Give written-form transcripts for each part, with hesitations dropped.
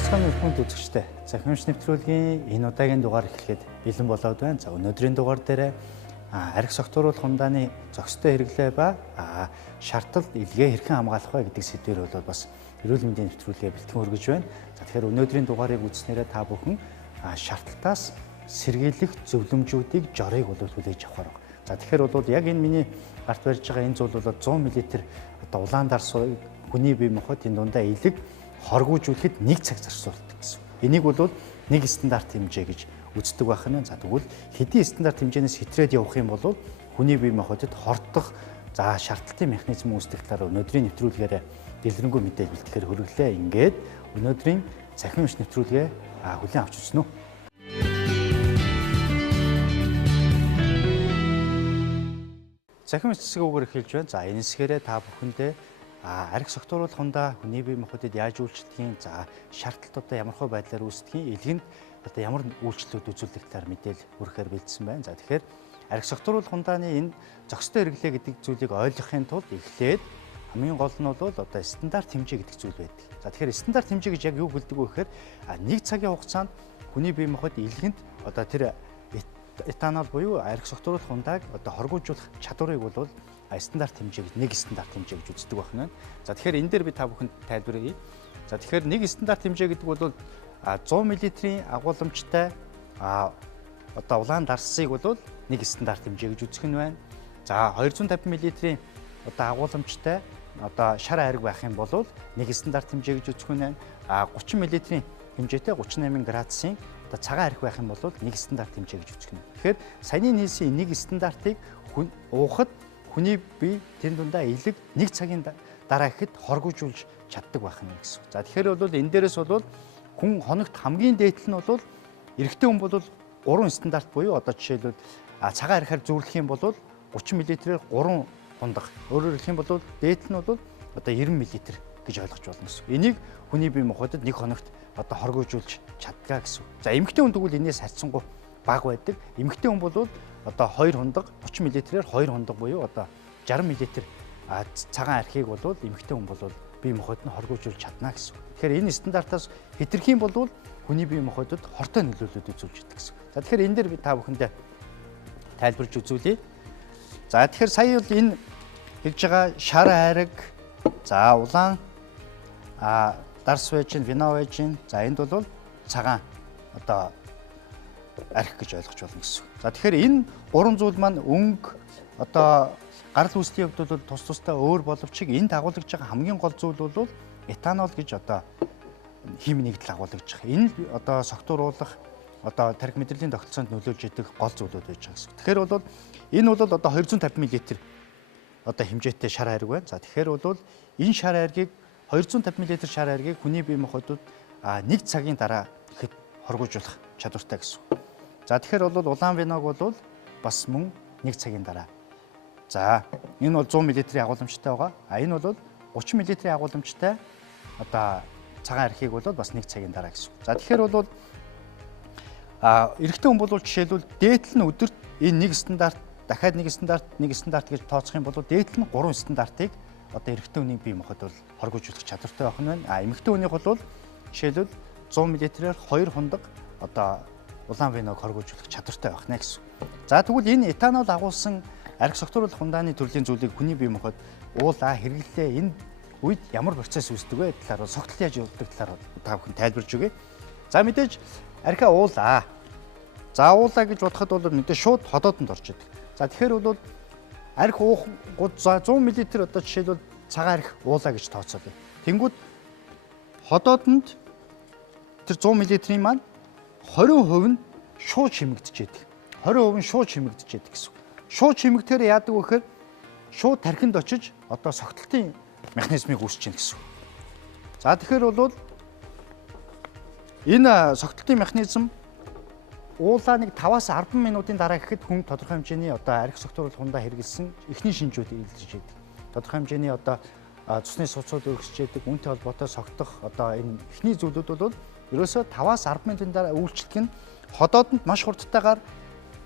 Цахим хүнд үзэгчтэй. Цахим Эмч нэвтрүүлгийн энэ удаагийн дугаар эхлэхэд бэлэн болоод байна. За өнөөдрийн дугаар дээр архи согтууруулах хундааны зохистой хэрэглээ ба шарталт илгээ хэрхэн хамгаалах вэ гэдэг сэдвээр бол бас эрүүл мэндийн нэвтрүүлгээ бэлтгэн хүргэж байна. За тэгэхээр өнөөдрийн дугаарыг үзснээрээ та бүхэн шарталтаас сэргийлэх зөвлөмжүүдийг жорыг бол хүлээж авах байна. За тэгэхээр бол яг энэ миний гарт барьж байгаа энэ зүйл бол 100 мл одоо улаан дарс хүний бие махбод энэ дундаа илэг хоргүйжүүлэхэд 1 цаг зарцуулдаг гэсэн. Энийг бол нэг стандарт хэмжээ гэж үздэг байх нь. За тэгвэл хэдийн стандарт хэмжээнээс хэтрээд явах юм бол хүний бие махбодод хордох шарталтын механизм үүсдэг талаар өнөөдрийн нэвтрүүлгээр дэлгэрэнгүй мэдээлэл бэлтгэхээр хүргэлээ. Ингээд өнөөдрийн Цахим Эмч нэвтрүүлгээ хүлээн авч үзнэ үү. Цахим Эмч засгийн эхэлж байна. За энэ хэсгээрээ та бүхэндээ архи согтууруулах хундаа хүний бие махбодод яаж үйлчлэхийн, шарталт одоо ямар хөө байдлаар үүсдэхийн, илгэнд одоо ямар үйлчлэлүүд үзүүлэх талаар мэдээлэл хүргэхээр бэлдсэн байна. За тэгэхээр архи согтууруулах хундааны энэ зохистой хэрэглээ гэдэг зүйлийг ойлгохын тулд эхлээд хамгийн гол нь бол одоо стандарт хэмжээ гэдэг зүйл байдаг. За тэгэхээр стандарт хэмжээ гэж яг юу хэлдэг вэ гэхээр 1 цагийн хугацаанд хүний бие махбод илгэнд одоо тэр этанол буюу архи согтууруулах хундааг одоо хоргүйжүүлэх чадварыг бол стандарт хэмжээ гэж нэг стандарт хэмжээ гэж үздэг байна. За тэгэхээр энэ дээр би та бүхэнд тайлбарыг. За тэгэхээр нэг стандарт хэмжээ гэдэг бол 100 мл-ийн агуулмжтай одоо улаан дарсыг бол нэг стандарт хэмжээ гэж үзэх нь байна. За 250 мл-ийн одоо агуулмжтай одоо шар архиг байх юм бол нэг стандарт хэмжээ гэж үзэх нь байна. 30 мл-ийн хэмжээтэй 38 градусын одоо цагаан архиг байх юм бол нэг стандарт хэмжээ гэж үзэх нь. Тэгэхээр саяны хэлсэн нэг стандартыг уухад хүний бие тэр дундаа илэг 1 цагийн дараа гэхэд хоргүйжүүлж чаддаг байх нь гэсэн. За тэгэхээр бол энэ дээрээс бол хүн хоногт хамгийн дээдл нь бол эрэгтэй хүн бол 3 стандарт буюу одоо жишээлбэл цагаан архиар зүүрлэх юм бол 30 мл-ээр 3 хундах. Өөрөөр хэлэх юм бол дээдл нь бол одоо 90 мл гэж ойлгож болно гэсэн. Энийг хүний бие махбодод нэг хоногт одоо хоргүйжүүлж чаддгаа гэсэн. За эмэгтэй хүн тэгвэл энэс харьцангуй бага байдаг. Эмэгтэй хүн бол одоо 2 хундаг 30 мл-ээр 2 хундаг буюу одоо 60 мл цагаан архийг бол эмэгтэй хүн бол бие махбодод нь хоргүйжүүлж чадна гэсэн. Тэгэхээр энэ стандартаас хэтэрх юм бол хүний бие махбодод хортой нөлөөлөлт үзүүлж идэг гэсэн. За тэгэхээр энэ дээр би та бүхэндээ тайлбарж үзүүлье. За тэгэхээр сая бол энэ хэлж байгаа шар архиг, за улаан дарс байж, вино байж, за энд бол цагаан одоо архи гэж ойлгож болно гэсэн. За тэгэхээр энэ гурван зүйл маань өнгө одоо гарал үүслийн хувьд бол тус тустай өөр боловч энд агуулж байгаа хамгийн гол зүйл бол этанол гэж одоо химийн нэгдэл агуулж байгаа. Энэ одоо согтууруулах одоо тархи мэдрэлийн тогтолцоонд нөлөөлж идэг гол зүйлүүд байж байгаа гэсэн. Тэгэхээр бол энэ бол одоо 250 мл одоо хэмжээтэй шар архиг байна. За тэгэхээр бол энэ шар архийг 250 мл шар архийг хүний бие махбодод 1 цагийн дараа ихэд хоргүйжүүлэх чадвартай гэсэн. За тэгэхээр бол улаан виног бол бас мөн 1 цагийн дараа. За энэ бол 100 мл-ийн агуулмжтай байгаа. Энэ бол 30 мл-ийн агуулмжтай одоо цагаан архийг бол бас 1 цагийн дараа гэсэн. За тэгэхээр бол эрэгтэй хүн бол жишээлбэл дээдл нь өдөрт энэ нэг стандарт дахиад нэг стандарт гэж тооцох юм бол дээдл нь 3 стандартыг одоо эрэгтэй хүний бие махбод бол хоргүйжүүлэх чадвартай байх нь байна. Эмэгтэй хүнийх бол жишээлбэл 100 мл-ээр 2 хундаг одоо улаан виног хоргүйжүүлэх чадвартай байх нэ гэсэн. За тэгвэл энэ этанол агуулсан архи согтууруулах хундааны төрлийн зүйлийг хүний бие махбод хэрэглээ. Энэ үед ямар процесс үүсдэг вэ? Талаар согтол яаж явуулдаг талаар та бүхэн тайлбарж өгье. За мэдээж архиа уулаа. За уулаа гэж бодоход бол мэдээж шууд ходоодонд орж идэг. За тэгэхээр бол архи уух 100 мл одоо жишээлбэл цагаан архи уулаа гэж тооцоолъё. Тэнгүүд ходоодонд тэр 100 мл-ийн маань 20% нь шууд чимэгдэжээдэг. 20% нь шууд чимэгдэжээдэг гэсэн. Шууд чимэгдэхээр яадаг вэ гэхээр шууд тархинд очиж одоо согтолтын механизмыг үүсгэж чинь гэсэн. За тэгэхээр бол энэ согтолтын механизм уулаа нэг 5-аас 10 минутын дараа гэхэд хүн тодорхой хэмжээний одоо архи согтууруулах хундаа хэрэгэлсэн эхний шинжүүд илэрж идэг. Тодорхой хэмжээний одоо цусны суцууд өргөсч идэг, үнтэй холбоотой согтох одоо энэ эхний зүйлүүд бол ерөөсөө 5-аас 10 минутын дараа үйлчлэх нь ходоодонд маш хурдтайгаар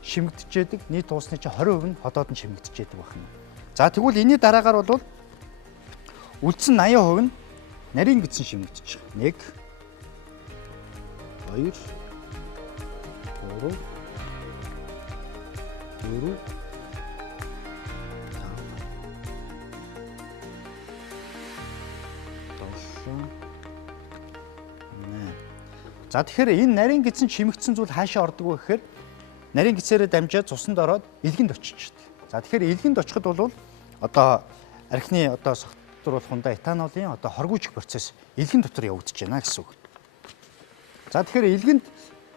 шимэгдэжээдэг. Нийт уусны чинь 20% нь ходоодонд шимэгдэжээдэг байна. За тэгвэл энэний дараагаар бол үлдсэн 80% нь нарийн гидсэн шимэгдэж байгаа. 1 2 3 4 За тэгэхээр энэ нарийн гидсэн чимэгдсэн зүйл хаашаа ордог вэ гэхээр нарийн гидсээрээ дамжаад цуснд ороод илгэнд очиждаг. За тэгэхээр илгэнд очиход бол одоо архины одоо согтруулах хундаа этанолын одоо хоргүйжүүлэх процесс илгэн дотор явагдаж байна гэсэн үг. За тэгэхээр илгэнд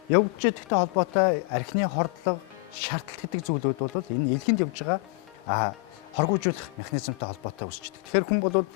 явж идэгтэй холбоотой архины хордлого, шарталт гэдэг зүйлүүд бол энэ илгэнд явж байгаа хоргүйжүүлэх механизмтай холбоотой үүсчихдээ. Тэгэхээр хүн бол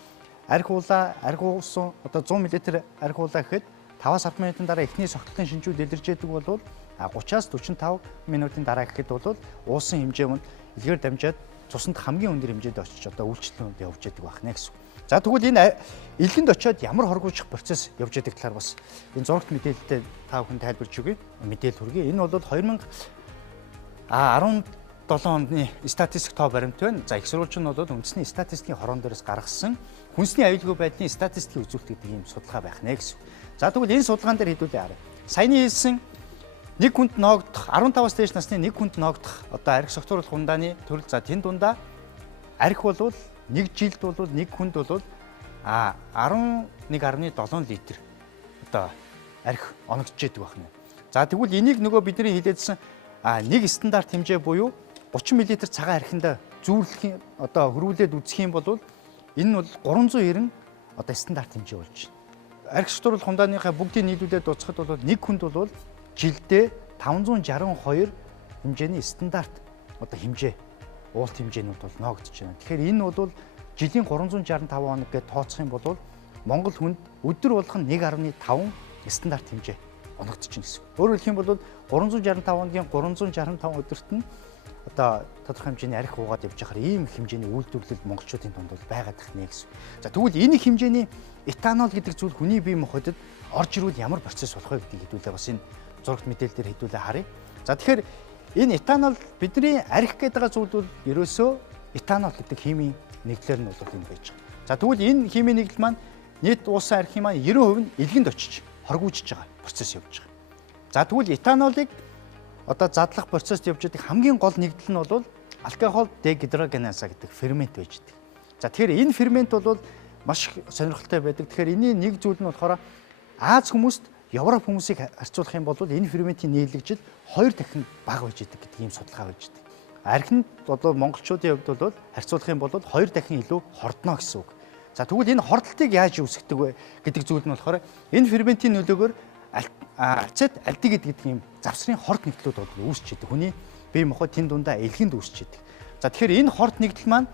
архи уулаа, архи уусан одоо 100 мл архи уулаа гэхэд 5-10 минутын дараа эхний согтлын шинжүүд илэрж яадаг бол 30-аас 45 минутын дараа гэхэд бол уусан хэмжээ мөн илгээр дамжаад цуснд хамгийн өндөр хэмжээнд очиж одоо үйлчлэлд явж яадаг байна гэсэн. За тэгвэл энэ илгэнд очиод ямар хоргүйжих процесс явж яадаг талаар бас энэ зурагт мэдээлэлтэй та бүхэн тайлбарж өгье. Мэдээлэл хүргэе. Энэ бол 2017 оны статистик тоо баримт байна. За их сурвалж нь бол үндэсний статистикийн хорон дээрээс гаргасан хүнсний аюулгүй байдлын статистикийн үзүүлэлт гэдэг ийм судалгаа байх нэ гэсэн. За тэгвэл энэ судалгаан дээр хэдүүлээ харъя. Саяны хэлсэн нэг хүнд ноогдох 15-аас дээш насны нэг хүнд ноогдох одоо архи согтруулах хундааны төрөл. За тэн дундаа архи бол нэг жилд бол нэг хүнд бол 11.7 литр одоо архи оногдож яадаг байна. За тэгвэл энийг нөгөө бидний хэлээдсэн нэг стандарт хэмжээ буюу 30 мл цагаан архинд зүүрлэх одоо хөрвүүлээд үзэх юм бол энэ нь бол 390 одоо стандарт хэмжээ болж байна. Архи согтруулах хундааныхаа бүгдийг нийлүүлээд дуусгахад бол нэг хүнд бол жилдээ 562 хэмжээний стандарт одоо хэмжээ уулт хэмжээнүүд бол ноогдож байна. Тэгэхээр энэ бол жилийн 365 хоног гэж тооцох юм бол Монгол хүнд өдөр болгон 1.5 стандарт хэмжээ оногдож байна гэсэн. Өөрөөр хэлэх юм бол 365 хоногийн 365 өдөрт нь одоо тодорхой хэмжээний архи уугаад явж байхаар ийм хэмжээний үйлдвэрлэл монголчуудын дунд бол байгаад байх нэ гэсэн. За тэгвэл энэ хэмжээний этанол гэдэг зүйл хүний бие махбодод орж ирвэл ямар процесс болох вэ гэдгийг хэдүүлээ бас энэ зурагт мэдээлэл дээр хэдүүлээ харъя. За тэгэхээр энэ этанол бидний архи гэдэг байгаа зүйл бол ерөөсөө этанол гэдэг химийн нэгдлэр нь бол энэ байж байгаа. За тэгвэл энэ химийн нэгдэл маань нийт уусан архи маань 90% нь илгэнд очиж хоргүйжиж байгаа процесс явж байгаа. За тэгвэл этанолыг одоо задлах процесс явж байгаа хамгийн гол нэгдэл нь бол алкогол дегидрогеназа гэдэг фермент байж байгаа. За тэгэхээр энэ фермент бол маш сонирхолтой байдаг. Тэгэхээр энэний нэг зүйл нь болохоор Аз хүмүүст европ хүмүүсийг харьцуулах юм бол энэ ферментийн нийлэгжил 2 дахин бага байж байгаа гэдэг ийм судалгаа байж байгаа. Архинд одоо монголчуудын хувьд бол харьцуулах юм бол 2 дахин илүү хордно гэсэн үг. За тэгвэл энэ хордлтыг яаж үүсгдэг вэ гэдэг зүйл нь болохоор энэ ферментийн нөлөөгөөр ацет альдегид гэдэг ийм завсрын хорт нэгдлүүд бол үүсч идэг. Хүний бие махбод тэн дундаа илгэнд үүсч идэг. За тэгэхээр энэ хорт нэгдэл маань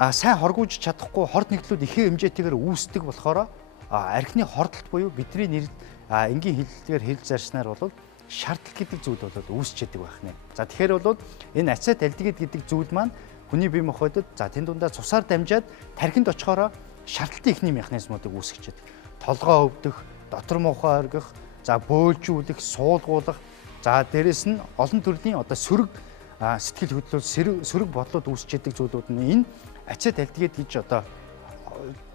сайн хоргүйж чадахгүй хорт нэгдлүүд ихээ хэмжээтэйгээр үүсдэг болохоор архины хордлт буюу бидний нэр энгийн хэллэгээр хэлж зарснаар бол шарталт гэдэг зүйл бол үүсч идэг байх нэ. За тэгэхээр бол энэ ацет альдегид гэдэг зүйл маань хүний бие махбодод за тэн дундаа цусаар дамжаад тархинд очихоор шарталтын ихний механизмуудыг үүсгэж идэг. Толгоо өвдөх, дотор муухай оргих, за бөөлжүүлэх, суулгуулах, за дээрэс нь олон төрлийн одоо сөрөг сэтгэл хөдлөл, сөрөг бодлууд үүсч идэг зүйлүүд нь энэ ацет альдегид гэж одоо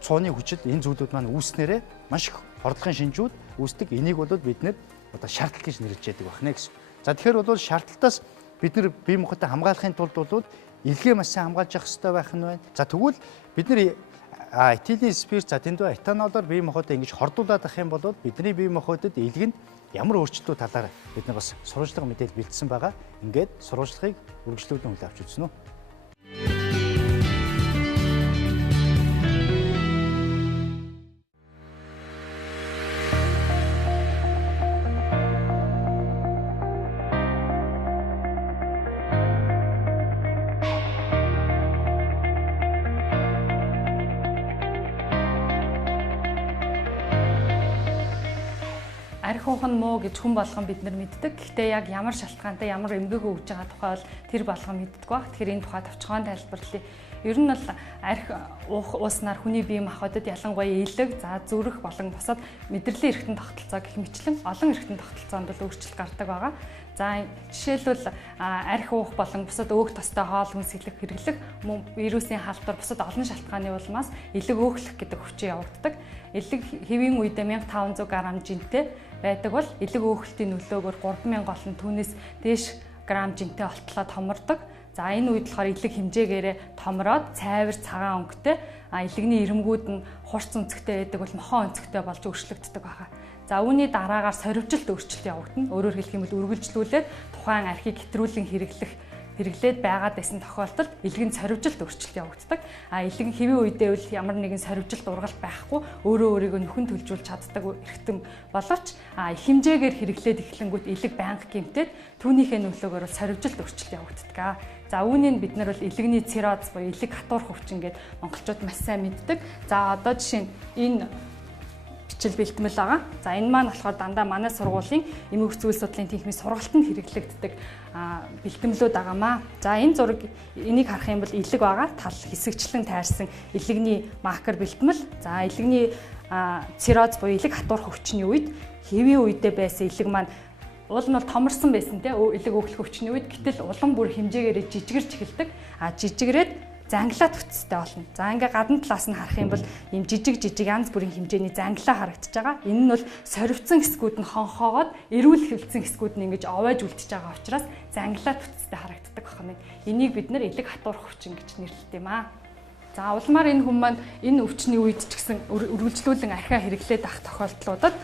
цооны хүчил энэ зүйлүүд маань үүснээрээ маш их хордлогын шинжүүд үүсдэг. Энийг бол бид нэр одоо шарталт гэж нэрлэж яадаг байна гэсэн. За тэгэхээр бол шарталтаас бид нар бие махбодыг хамгаалахын тулд бол илгээ маш сайн хамгаалж явах хэрэгтэй байх нь байна. За тэгвэл бид нар этилений спирт за тэндээ этанолоор бие махбодыг ингэж хордуулаад авах юм бол бидний бие махбодод илгэнд ямар өөрчлөлтүүд талаар бид нар бас сурвалжлага мэдээлэл бэлдсэн байгаа. Ингээд сурвалжлагыг үргэлжлүүлэн хүлээн авч үзнэ үү. Архи уух нь муу гэж хүн болгон бид нар мэддэг. Гэхдээ яг ямар шалтгаантай ямар эмгээг өгж байгаа тухай бол тэр болгон мэддэг баг. Тэгэхээр энэ тухай товчхон тайлбарлая. Ер нь бол архи ууснаар хүний бие махбодод ялангуяа элэг, зүрх болон бусад мэдрэлийн эрхтэн тогтолцоо гэх мэтлэн олон эрхтэн тогтолцоонд бол өөрчлөлт гардаг байгаа. За жишээлбэл архи уух болон бусад өөх тостой хоол хүнс хэлэх хэрэглэх мөн вирусын халдвар бусад олон шалтгааны улмаас элэг өөхлөх гэдэг хүчин явагддаг. Элэг хэвийн үедээ 1500 г жинтэй байдаг бол элэг өөхлтийн нөлөөгөөр 3000 болон түүнээс дээш грамм жинтэй олтлоо томордог. За энэ үед болохоор элэг хэмжээгээрээ томроод цайвар цагаан өнгөтэй элэгний ирэмгүүд нь хурц өнцгтэй байдаг бол мохоо өнцгтэй болж өөрчлөгддөг байна. За үүний дараагаар сорвжилт өөрчлөлт явагдана. Өөрөөр хэлэх юм бол үргэлжлүүлээд тухайн архийг хэтрүүлэн хэрэглээд байгаад байсан тохиолдолд элгийн сорвжилт өөрчлөлт явагддаг. Элэг хэвийн үедээ бол ямар нэгэн сорвжилт ургалт байхгүй өөрөө өөрийгөө нөхөн төлжүүлж чаддаг эрхтэн боловч их хэмжээгээр хэрэглээд эхлэнгүүт элэг байнга гэмтээд түүнийхээ нөлөөгөөр сорвжилт өөрчлөлт явагддаг. За үүнийг бид нар бол элэгний цирроз буюу элэг хатуурх өвчин гэдэг монголчууд маш сайн мэддэг. За одоо жишээ нь энэ бичил бэлтгэл байгаа. За энэ маань болохоор дандаа манай сургуулийн эмгэг зүйл судлалын тэнхимийн сургалтанд хэрэглэгддэг бэлтгэлүүд байгаамаа. За энэ зураг энийг харах юм бол элэг байгаа. Тал хэсэгчлэн тайрсан элэгний маркер бэлтгэл. За элэгний цирроз буюу элэг хатуурх өвчний үед хэвийн үедээ байсан элэг маань уул нь бол томорсон байсан те элэг өөхлөх өвчний үед гэтэл улам бүр хэмжээгээр жижигэрч эхэлдэг. Жижигрээд занглаа төцтэй болно. За ингээ гадна талаас нь харах юм бол ийм жижиг янз бүрийн хэмжээний занглаа харагдаж байгаа. Энэ нь бол сорвцсан хэсгүүд нь хонхоогоод эрүүл хөвлөсөн хэсгүүд нь ингэж овоож үлдчихэж байгаа учраас занглаа төцтэй харагддаг байна. Энийг бид нэр элэг хатуурх өвчин гэж нэрлэдэг юм аа. За улмаар энэ хүн маань энэ өвчний үед ч гэсэн үргэлжлүүлэн архиа хэрэглээд ах тохиолдлуудад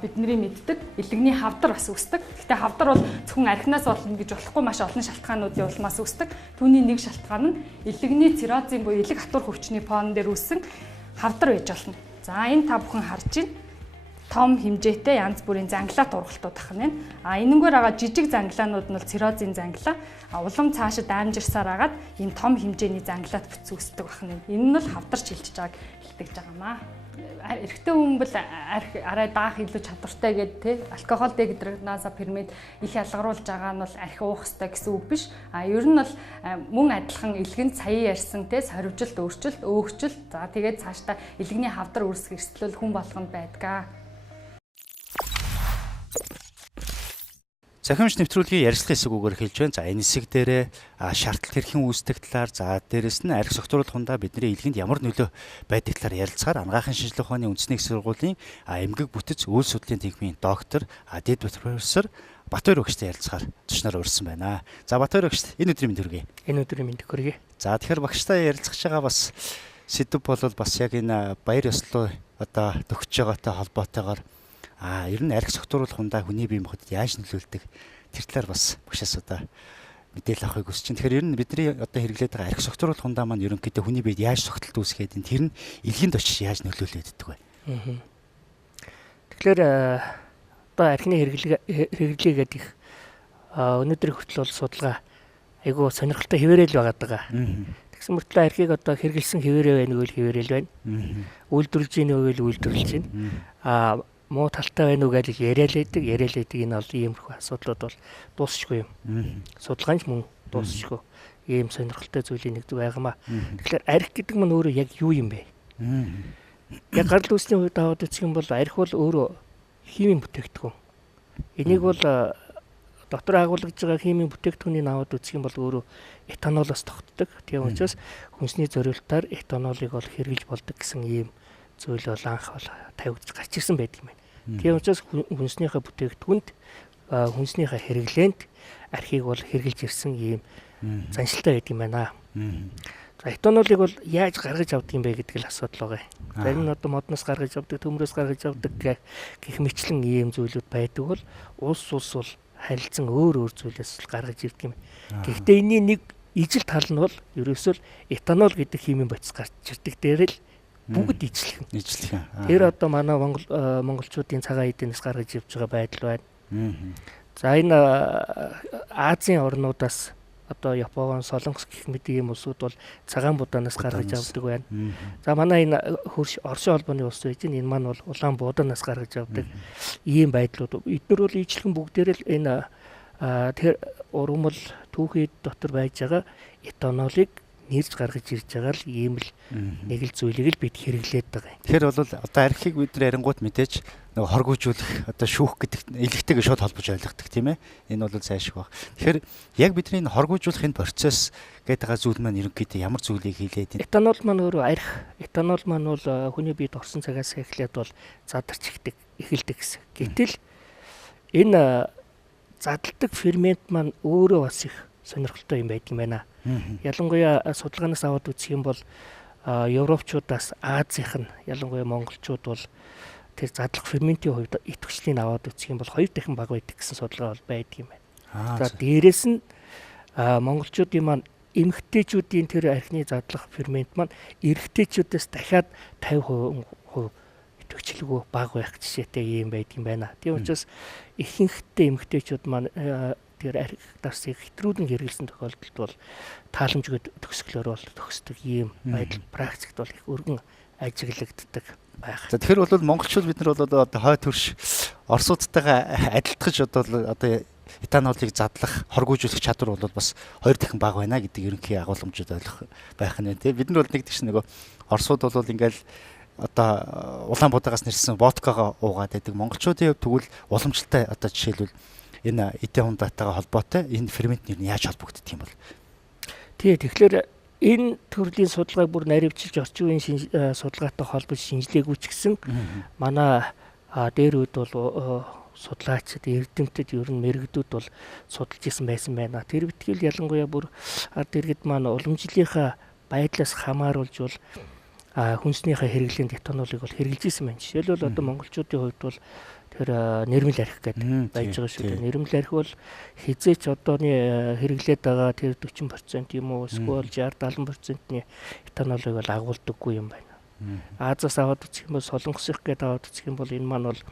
бидний мэддэг элэгний хавдар бас үүсдэг. Гэхдээ хавдар бол зөвхөн архинаас болно гэж болохгүй маш олон шалтгаануудын улмаас үүсдэг. Түүний нэг шалтгаан нь элэгний циррозын буюу элэг хатуурх өвчний фон дээр үүссэн хавдар байж болно. За энэ та бүхэн харж байна. Том хэмжээтэй янз бүрийн занглаа тургалтууд ахна. Энэнгээр байгаа жижиг занглаанууд нь бол циррозын занглаа. Улам цаашид аймжирсаар агаад ийм том хэмжээний занглаад бүц үүсдэг байна. Энэ нь л хавдарч хилжиж байгааг илтгэж байгаамаа. Эрэгтэй хүн бол арай даах илүү чадвартай гэдэг алкогол дегидратаза пермид их ялгаруулж байгаа нь бол архи уух хэрэгтэй гэсэн үг биш. Ер нь бол мөн адилхан элгэнд сая ярьсан сорвжилт, өөрчлөлт, өөгчлөлт. За тэгээд цаашдаа элэгний хавдар үүсэх эрсдэл хүн болгонд байдаг. Цахим Эмч нэвтрүүлгийн ярилцлагын хэсгүүгээр хэлж байна. За энэ хэсэг дээрээ шарталт хэрхэн үүсдэг талаар, за дээрэс нь архи согтууруулах хундаа бидний элгэнд ямар нөлөө байдаг талаар ярилцахаар анагаахын шинжилгээ ухааны үндэсний их сургуулийн эмгэг бүтэц үйл судлалын тэнхимийн доктор дэд профессор Батбаяр багштай ярилцахаар тушнаар урьсан байна. За Батбаяр багш энэ өдрийн мэнд хүргэе. Энэ өдрийн мэнд хүргэе. За тэгэхээр багштай ярилцах байгаа бас сэдв бол бас яг энэ баяр ёслол одоо төгсөж байгаатай холбоотойгоор ер нь архи согтууруулах хундаа хүний бие махбодод яаж нөлөөлдөг тэр талаар бас багшаас одоо мэдээлэл авахыг хүсэж байна. Тэгэхээр ер нь бидний одоо хэрэглээд байгаа архи согтууруулах хундаа маань ерөнхийдөө хүний биед яаж согтолт үүсгээд тэр нь элгэнд очиж яаж нөлөөлөд иддэг вэ? Тэгэхээр одоо архины хэрэглээ гэдэг өнөөдрийн хүртэл бол судалгаа айгүй сонирхолтой хэвээрэл байгаад байгаа. Тэгсэн мөртлөө архийг одоо хэрэгэлсэн хэвээрээ байна үйл хэвээрэл байна. Үйлдвэрлэж ийн үйл үйлдвэрлэж байна. Муу талтай байна уу гэж яриад байдаг энэ бол иймэрхүү асуудлууд бол дуусчихгүй юм. Судалгаанч мөн дуусчихгүй. Ийм сонирхолтой зүйлийн нэг байгаамаа. Тэгэхээр архи гэдэг нь өөрөө яг юу юм бэ? Яг гарал үүслийн хувьд аваад үзэх юм бол архи бол өөрөө химийн бүтээгдэхүүн. Энийг бол дотор агуулгаж байгаа химийн бүтээгдэхүүнийг аваад үзэх юм бол өөрөө этанолоос тогтдог. Тийм учраас хүнсний зориултаар этанолыг бол хэрэглэж болдог гэсэн ийм зүйл бол анх бол тавигдж гарч ирсэн байдаг юм байна. Тийм учраас хүнснийхээ бүтээгдэхүүнд хүнснийхээ хэрэглээнд архийг бол хэрэглэж ирсэн ийм заншилтай байдаг юм байна. За этанолыг бол яаж гаргаж авдаг юм бэ гэдэг л асуудал байгаа. Зарим нь одоо модноос гаргаж авдаг, төмрөөс гаргаж авдаг гэх мэтлэн ийм зүйлүүд байдаг бол улс бол харилцан өөр зүйлээс гаргаж ирдэг юм. Гэхдээ энэний нэг ижил тал нь бол ерөөсөө этанол гэдэг химийн бодис гарч ирдэг дээр л бүгд ижлэх. Тэр одоо манай монголчуудын цагаан эднээс гаргаж явж байгаа байдал байна. За энэ Азийн орнуудаас одоо Япон, Солонгос гэх мэт ийм улсууд бол цагаан будаанаас гаргаж авдаг байна. За манай энэ Оросын холбооны улс байж энэ маань бол улаан будаанаас гаргаж авдаг ийм байдлууд. Эдгээр бол ижлэхэн бүгдээр л энэ тэр ургамал түүхий дотор байж байгаа этанолыг нэрж гаргаж ирж байгаа л ийм л нэг л зүйлийг л бид хэрэглээд байгаа юм. Тэгэхээр бол одоо архийг бид нар ярингууд мэдээж нэг хоргүйжүүлэх одоо шүүх гэдэг илэгтэйг шууд холбож ойлгодог тийм ээ. Энэ бол сайн шиг баг. Тэгэхээр яг бидний энэ хоргүйжүүлэх энэ процесс гэдэг байгаа зүйл маань ерөнхийдөө ямар зүйлийг хийлээд байна? Этанол маань өөрөө арх. Этанол маань бол хүний биед орсон цагаас эхлээд бол задарч эхэлдэг гэсэн. Гэтэл энэ задалдаг фермент маань өөрөө бас их сонирхолтой юм байдаг юм байна. Ялангуяа судалгаанаас аваад үзэх юм бол европчуудаас Азийнх нь ялангуяа монголчууд бол тэр задлах ферментийн хувьд идэвхжлийг аваад үзэх юм бол 2 дахин бага байдаг гэсэн судалгаа бол байдаг юм байна. За дээрэс нь монголчуудын маань эмэгтэйчүүдийн тэр архины задлах фермент маань эрэгтэйчүүдээс дахиад 50% идэвхжлэгөө бага байх жишээтэй юм байдаг юм байна. Тийм учраас ихэнхдээ эмэгтэйчүүд маань тэр архиг дарсыг хэтрүүлэн хэрэглэсэн тохиолдолд бол тааламжгүй төгсгөлөөр бол төгсдөг ийм байдал практикт бол их өргөн ажиглагддаг байх. За тэгэхээр бол монголчууд бид нар бол одоо хой төрш орсуудтайгаа адилтгаж одоо этанолыг задлах, хоргүйжүүлэх чадвар бол бас 2 дахин бага байна гэдэг ерөнхий агуулмжууд ойлгох байх нь тийм. Бид нар бол нэг тийш нөгөө орсууд бол ингээл одоо Улаанбаатараас нэрсэн водкагаа уугаад байдаг. Монголчуудын хувьд тэгвэл уламжлалтай одоо жишээлбэл энэ эдийн хундатайгаа холбоотой энэ фермент нэр нь яаж холбогддог юм бол? Тэгэхээр энэ төрлийн судалгааг бүр наривчилж орчин үеийн судалгаатай холбож шинжилгээгүй ч гэсэн манай дээр үед бол судлаачид эрдэмтэд ер нь мэрэгдүүд бол судалж исэн байсан байна. Тэр битгэл ялангуяа бүр ард иргэд маань уламжлалынхаа байдлаас хамааруулж бол хүнснийхээ хэрэглээнд этанолыг бол хэрэгжилж исэн байна. Жишээлбэл одоо монголчуудын хувьд бол тэр нэрмэл архи гэдэг байж байгаа шүү дээ. Нэрмэл архи бол хизээч одооны хэрэглээд байгаа тэр 40% юм уу эсвэл 60-70%-ны этанолыг бол агуулдаггүй юм байна. Азаас аваад үзэх юм бол солонгосынх гэдэг аваад үзэх юм бол энэ маань бол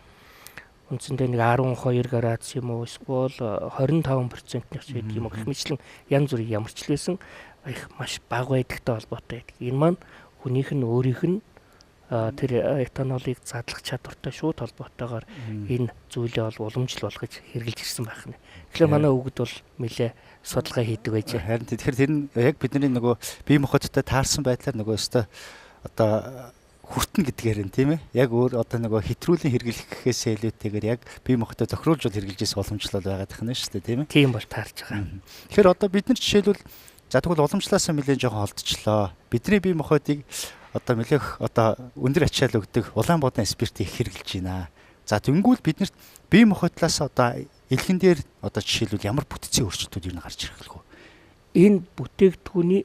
үндсэндээ нэг 12 градус юм уу эсвэл 25%-ных шиг юм уу гэх мэтлэн янз бүрийн ямарч л байсан их маш бага байдагтай холбоотой байдаг. Энэ маань хүнийх нь өөрийнх нь тэр этанолыг задлах чадвартай шууд холбоотойгоор энэ зүйлээ бол уламжил болгож хэрэгжилж ирсэн байх нь. Тэгэхээр манай өвгд бол нэлээ судалгаа хийдэг байж. Харин тэгэхээр тэр нь яг бидний нөгөө бие махбодтой таарсан байдлаар нөгөө өстой одоо хүртэн гэдгээр нь тийм ээ. Яг өөр одоо нөгөө хэтрүүлэн хэрэглэх гэхээс илүүтэйгээр яг бие махбодтой тохируулж хэрэгжилж ирсэн уламжлал байгаад байна шүү дээ тийм ээ. Тийм бол таарч байгаа. Тэгэхээр одоо бид нар жишээлбэл за тэгвэл уламжлалаасаа нэлээд жоохон холдчихлоо. Бидний бие махбодыг одоо нэлээх одоо өндөр ачаал өгдөг Улаанбаатарын спиртийг хэрэгжилж байна. За тэнгүүл биднэрт бие махбодлоос одоо илхэн дээр одоо жишээлбэл ямар бүтцийн өөрчлөлтүүд юу н гарч ирэх вэ? Энэ бүтээгдэхүүний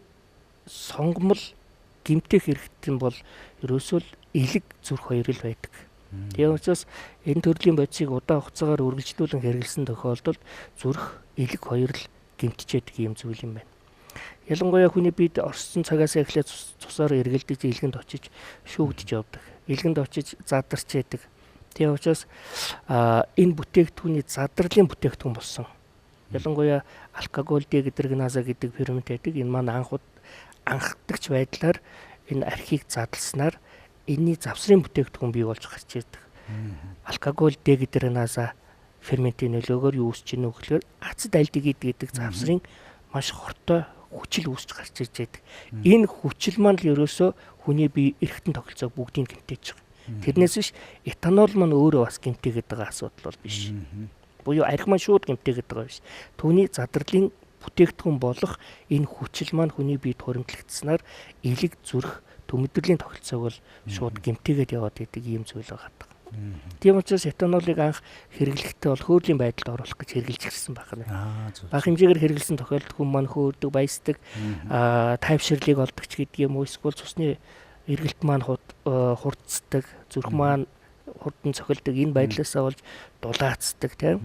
сонгомл гэмтэх хэрэгтэн бол ерөөсөө л элэг зүрх хоёр л байдаг. Тийм учраас энэ төрлийн бодисыг удаан хугацаагаар үргэлжлүүлэн хэрэглэсэн тохиолдолд зүрх элэг хоёр л гэмтчихэд ийм зүйл юм байна. Ялангуяа хүний биед орсон цагаас эхлээд цусаар эргэлдэж илгэнд очиж шүүгдэж явдаг. Илгэнд очиж задарч яадаг. Тийм учраас энэ бүтээгдэхүүний задарлын бүтээгдэхүүн болсон. Ялангуяа алкоголь дегидрогеназа гэдэг фермент байдаг. Энэ маань анхдагч байдлаар энэ архийг задласнаар энэний завсрын бүтээгдэхүүн бий болж гарч ирдэг. Алкоголь дегидрогеназа ферментийн нөлөөгөөр юу үүсэж ийнө гэхээр ацет альдегид гэдэг завсрын маш хортой хүчил үүсч гарч ирж байдаг. Энэ хүчил маань л ерөөсөө хүний бие эргэтэн тогтолцоог бүгдийг гэмтээж байгаа. Тэрнээс биш этанол маань өөрөө бас гэмтээгээд байгаа асуудал бол биш. Буюу архи маань шууд гэмтээгээд байгаа биш. Түүний задарлын бүтээгдэхүүн болох энэ хүчил маань хүний биед хуримтлагдсанаар элэг зүрх төмөдрлийн тогтолцоог бол шууд гэмтээгээд яваад идэг ийм зүйл байгаа. Тийм учраас этанолыг анх хэрэглэхдээ бол хөөдлийн байдалд оруулах гэж хэрэгжилж ирсэн байна. Бага хэмжээгээр хэрэглэсэн тохиолдолд хүн маань хөөрдөг, баясдаг, тайвширлыг олдог ч гэдэг юм уу, эсвэл цусны эргэлт маань хурцдаг, зүрх маань хурдан цохилдог энэ байдлаасаа болж дулаацдаг, тийм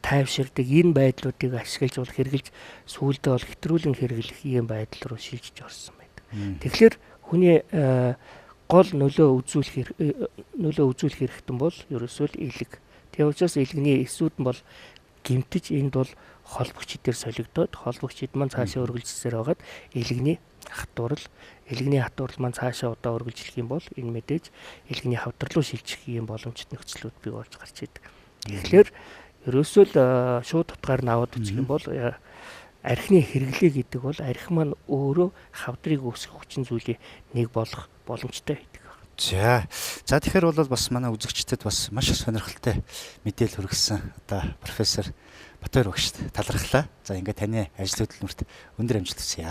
тайвширдаг энэ байдлуудыг ашиглаж бол хэрэгжилж сүүлдээ бол хэтрүүлэн хэрэглэх ийм байдал руу шилжиж орсон байдаг. Тэгэхээр хүний гол нөлөө үзүүлэх хэрэгтэн бол ерөөсөө л элэг. Тийм учраас элэгний эсүүд нь бол гэмтэж энд бол холбогчид дээр солигдоод холбогчид маань цаашаа үргэлжлэсээр байгаад элэгний хатуурал маань цаашаа удаа үргэлжлэх юм бол энэ мэдээж элэгний хавдар руу шилжих юм боломжит нөхцлүүд бий болж гарч идэг. Тэгэхээр ерөөсөө л шууд утгаар нь аваад үзэх юм бол архины хэрэглээ гэдэг бол архи маань өөрөө хавдрыг үүсгэх хүчин зүйлийн нэг болох боломжтой байдаг. За тэгэхээр бол бас манай үзэгчдэд бас маш сонирхолтой мэдээлэл хүргэсэн одоо профессор Батбаяр багшд талархлаа. За ингээд таны ажил хөдөлмөрт өндөр амжилт хүсье.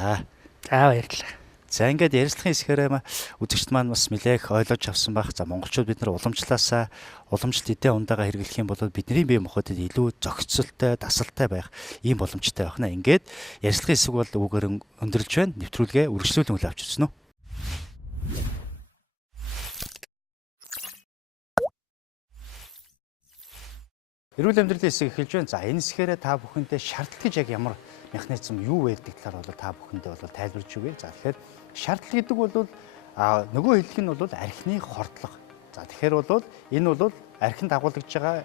За баярлалаа. За ингээд ярилцлагын хэсгээрээ үзэгчд маань бас нэлээх ойлгож авсан байх. За монголчууд бид нар уламжлалт эдээ ундаага хэрэглэх юм бол бидний бие махбодод илүү зохицолтой, дасалтай байх ийм боломжтой байх нэ. Ингээд ярилцлагын хэсэг бол үгээр өндөрлж байна. Нэвтрүүлгээ үргэлжлүүлэн хүлээн авч үзсэн үү? Эрүүл амьдралын хэсэг эхэлж байна. За энэ хэсгээрээ та бүхэндээ шартал гэж яг ямар механизм юу байдаг талаар бол та бүхэндээ бол тайлбарж өгье. За тэгэхээр шартал гэдэг бол нөгөө хэллэг нь бол архины хордлого. За тэгэхээр бол энэ бол архинд дагуулж байгаа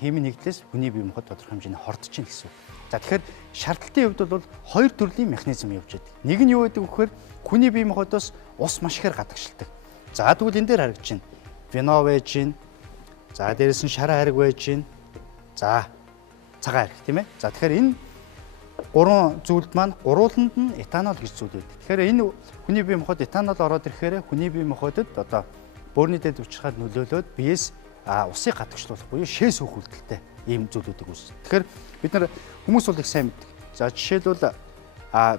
химийн нэгдлээс хүний бие махбод тодорхой хэмжээний хордож чинь гэсэн үг. За тэгэхээр шарталтын хувьд бол хоёр төрлийн механизм явж байдаг. Нэг нь юу гэдэг вэхээр хүний бие махбодоос ус маш ихээр гадагшилдаг. За тэгвэл энэ дээр харагдаж байна. Вино байж байна. За дээрэс нь шар хариг байж байна. За цагаан архи тийм ээ. За тэгэхээр энэ гурван зүйлд маань гурвууланд нь этанол гэж зүйл байдаг. Тэгэхээр энэ хүний бие махбод этанол ороод ирэхээр хүний бие махбодод одоо бөөрийн дэд учрахад нөлөөлөд биеэс усыг гадагшлуулах буюу шээс өөх үйлдэлтэй ийм зүйлүүдийг үүсгэж. Тэгэхээр бид нар хүмүүс бол их сайн мэддэг. За жишээлбэл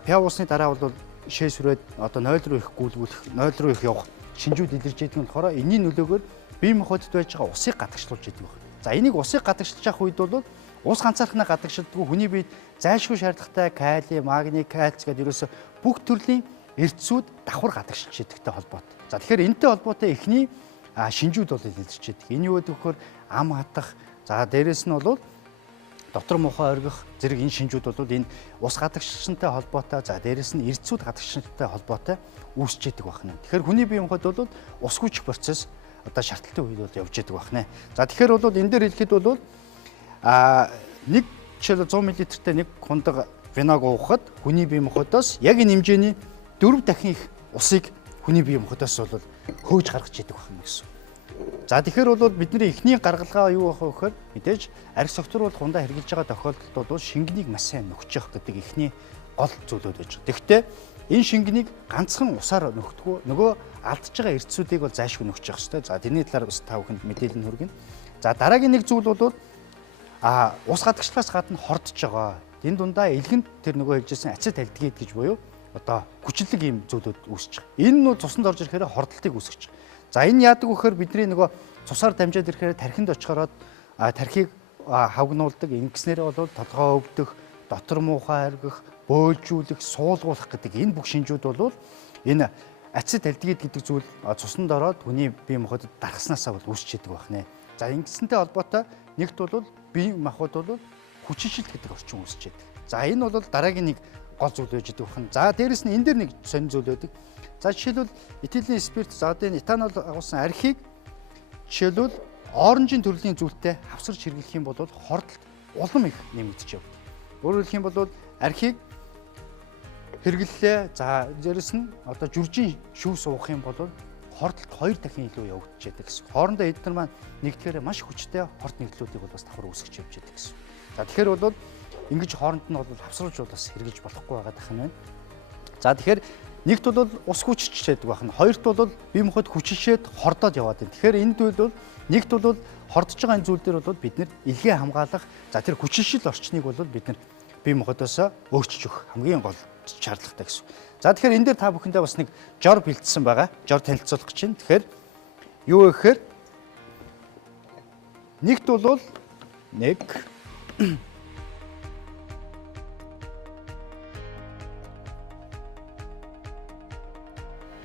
пяв усны дараа бол шээс хүрээд одоо 0 руу их гүйлгүүлэх, 0 руу их явах шинжүүд илэрж идэг нь болохоор энэний нөлөөгөөр бие махбодод байж байгаа усыг гадагшлуулж идэг байна. За энийг усыг гадагшилж явах үед бол ус ганцаархнаа гадагшилдгүй хүний биед зайлшгүй шаардлагатай кали, магний, кальц гэдэг ерөөсө бүх төрлийн эрдэсүүд давхар гадагшилж идэгтэй холбоотой. За тэгэхээр энэтэй холбоотой эхний шинжүүд бол илэрч идэг. Энэ юу гэдэг вэхээр ам хатах, за дээрэс нь бол дотор муухай оргих зэрэг энэ шинжүүд бол энэ ус гадагшилттай холбоотой, за дээрэс нь эрдэсүүд гадагшилттай холбоотой үүсч идэг байна. Тэгэхээр хүний бие махбод бол ус хүч процесс одоо шарталтын үед бол явж идэг байна. За тэгэхээр бол энэ дээр хэлэхэд бол нэг жишээл 100 мл-тэй нэг хундаг виног уухад хүний бие махбодоос яг энэ хэмжээний 4 дахин их усыг хүний бие махбодоос бол хөөж гаргаж идэг байна гэсэн. За тэгэхээр бол бидний эхний гаргалгаа юу байх вэ гэхээр мэдээж арх согтууруулах хундаа хэрглэж байгаа тохиолдолд бол шингэнийг маш сайн нөхчих гэдэг эхний гол зүйлүүд байж байгаа. Тэгэхдээ энэ шингэнийг ганцхан усаар нөхдөг нөгөө алдж байгаа эрдэсүүдийг бол зайлшгүй нөхчих хэвээр. За тэрний талаар бас та бүхэнд мэдээлэл хүргэнэ. За дараагийн нэг зүйл бол ус гадагшлаас гадна хордож байгаа. Энэ дундаа илгэнд тэр нөгөө хэлжсэн ацет альдгид гэж буюу одоо хүчлэг ийм зүйлүүд үүсэж байгаа. Энэ нь цуснд орж ирэхээр хордлтыг үүсгэж байгаа. За энэ яадаг вэхээр бидний нөгөө цусаар дамжаад ирэхээр тархинд очихороод тархийг хавгнуулдаг. Ингэснээр бол толгоо өвдөх, дотор муухай харгах, бөөлжүүлэх, суулгуулах гэдэг энэ бүх шинжүүд бол энэ ацет альдгид гэдэг зүйл цуснд ороод хүний бие махбодод дарахснаасаа бол үүсч идэг байна. За ингэсэнтэй холбоотой нэгт бол бие махбод бол хүчилшил гэдэг орчин үүсч идэг. За энэ бол дараагийн нэг гол зүйл байж идэг байна. За дээрэс нь энэ дээр нэг сонир зүйл байдаг. За жишээлбэл этилений спирт, за энэ этанол агуулсан архийг жишээлбэл оранжийн төрлийн зүйлтэй хавсарч хэрэглэх юм бол хордолт улам их нэмэгдэж явдаг. Өөрөөр хэлэх юм бол архийг хэрэглэлээ, за дээрэс нь одоо жүржин шүүс уух юм бол хордолт 2 дахин илүү явагдаж байдаг гэсэн. Хоорондоо эдгээр маань нэгдэхээр маш хүчтэй хорт нэгдлүүдийг бол бас давхар үүсгэж явж байдаг гэсэн. За тэгэхээр бол ингэж хооронд нь бол хавсруулж бас хэрэглэж болохгүй байгаа дахин байна. За тэгэхээр нэгт бол ус хүчтэй байдаг байна. Хоёрт бол бие махбод хүчилшээд хордоод яваад байна. Тэгэхээр энд бол нэгт бол хордож байгаа энэ зүйл дээр бол бид нэр илгээ хамгаалах, за тэр хүчилшил орчныг бол бид нар бие махбодоос өөрчилж өгөх хамгийн гол шаардлагатай гэсэн. За тэгэхээр энэ дээр та бүхэндээ бас нэг жор бэлдсэн байгаа. Жор танилцуулах гэж байна. Тэгэхээр юу вэ гэхээр нэгт бол нэг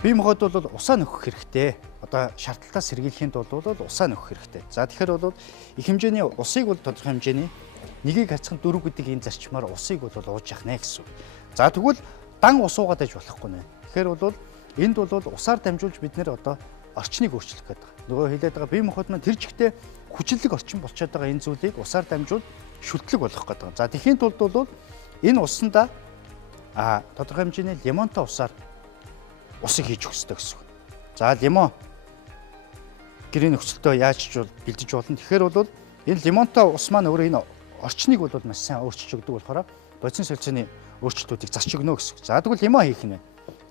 бие махбод бол усаа нөхөх хэрэгтэй. Одоо шарталтаас сэргийлэхэд бол усаа нөхөх хэрэгтэй. За тэгэхээр бол их хэмжээний усыг бол тодорхой хэмжээний нэгийг хацхан 4 гэдэг энэ зарчмаар усыг бол ууж явах нэ гэсэн. За тэгвэл дан ус уугаад байж болохгүй нэ. Тэгэхээр бол энд бол усаар дамжуулж бид нэр одоо орчныг өөрчлөх гэдэг. Нөгөө хэлээд байгаа бие махбод маань тэр жигтэй хүчлэг орчин болчиход байгаа энэ зүйлийг усаар дамжуул шүтлэг болгох гэдэг. За тэхийн тулд бол энэ усандаа тодорхой хэмжээний лимонтой усаар усыг хийж өгөх хэрэгтэй гэсэн. За лимон гэрийн нөхцөлтөө яаж бэлдэж болно. Тэгэхээр бол энэ лимонтой ус маань өөрөө энэ орчныг бол маш сайн өөрчилж өгдөг болохоор бодис солилцооны өөрчлөлтүүдийг засч өгнө гэсэн. За тэгвэл юм хийх нэ.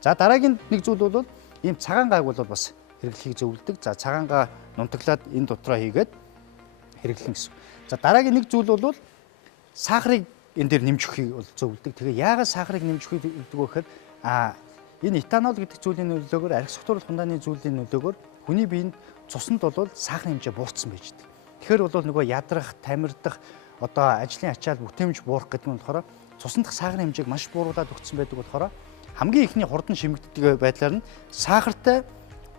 За дараагийн нэг зүйл бол ийм цагаан гааг бол бас хэрэглэхийг зөвлөдөг. За цагаан гаа нунтаглаад энэ дотроо хийгээд хэрэглэн гэсэн. За дараагийн нэг зүйл бол сахарыг энэ дээр нэмж өгөхийг бол зөвлөдөг. Тэгээ яагаад сахарыг нэмж өгөхийг зөвлөдөг вэ гэхээр энэ этанол гэдэг зүйлийн нөлөөгөөр архи согтууруулах хундааны зүйлийн нөлөөгөөр хүний биед цуснд бол сахарын хэмжээ буурсан байж дээ. Тэгэхээр бол нөгөө ядрах, тамирдах, одоо ажлын ачаал бүтээмж буурах гэдэг нь болохоор цусндх сахарын хэмжээг маш бууруулад өгсөн байдаг болохоор хамгийн ихний хурдан шимэгддэг байдлаар нь сахартай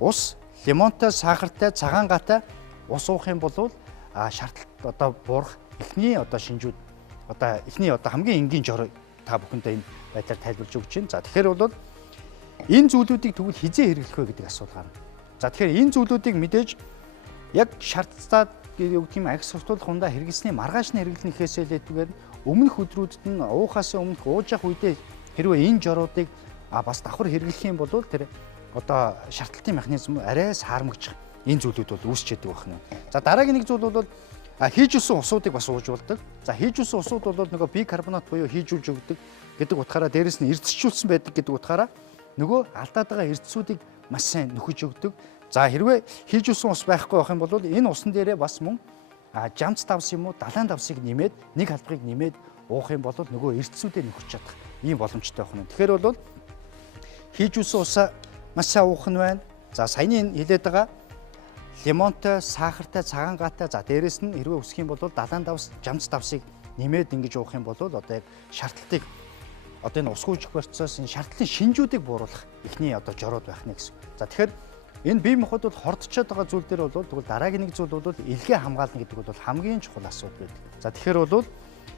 ус, лимонтой, сахартай, цагаан гаатай ус уух юм бол шарталт одоо буурах эхний одоо шинжүүд одоо эхний одоо хамгийн энгийн жор та бүхэндээ энэ байдлаар тайлбарлаж өгч байна. За тэгэхээр бол энэ зүйлүүдийг тэгвэл хизээ хэрэглэх вэ гэдэг асуулт гарна. За тэгэхээр энэ зүйлүүдийг мэдээж яг шаардлагатай гэдэг юм архи согтуулах хундаа хэрэглэсний маргааш нь хэрэглэнэхээс илүүгээр өмнөх өдрүүдэд нь уухаас өмнөх ууж явах үедээ хэрвээ энэ жоруудыг бас давхар хэрэглэх юм бол тэр одоо шарталтын механизм арай саармагчих энэ зүйлүүд бол үүсч яадаг байна. За дараагийн нэг зүйл бол хийж үсэн усуудыг бас ууж болдог. За хийж үсэн усууд бол нөгөө бикарбонат буюу хийжүүлж өгдөг гэдэг утгаараа дээрэс нь эрдэсчүүлсэн байдаг гэдэг утгаараа нөгөө алдаад байгаа эрдэсүүдийг маш сайн нөхөж өгдөг. За хэрвээ хийж үсэн ус байхгүй байх юм бол энэ усан дээрээ бас мөн жамц давс юм уу далайн давсыг нэмээд нэг халбарыг нэмээд уух юм бол нөгөө эрдэсүүдээ нөхөж чадах ийм боломжтой байна. Тэгэхээр бол хийж үсэн усаа маш сайн уух нь байна. За саяны хэлээд байгаа лимонтой, сахартай, цагаан гаатай за дээрэс нь хэрвээ үсэх юм бол далайн давс, жамц давсыг нэмээд ингэж уух юм бол одоо яг шартлалтыг одоо энэ усгүйжих процесс энэ шартлалын шинжүүдийг бууруулах эхний одоо жорууд байх нэ гэсэн. За тэгэхээр энэ бие махбод бол хордчод байгаа зүйл дээр бол тэгвэл дараагийн нэг зүйл бол илгээ хамгаална гэдэг бол хамгийн чухал асуудал байдаг. За тэгэхээр бол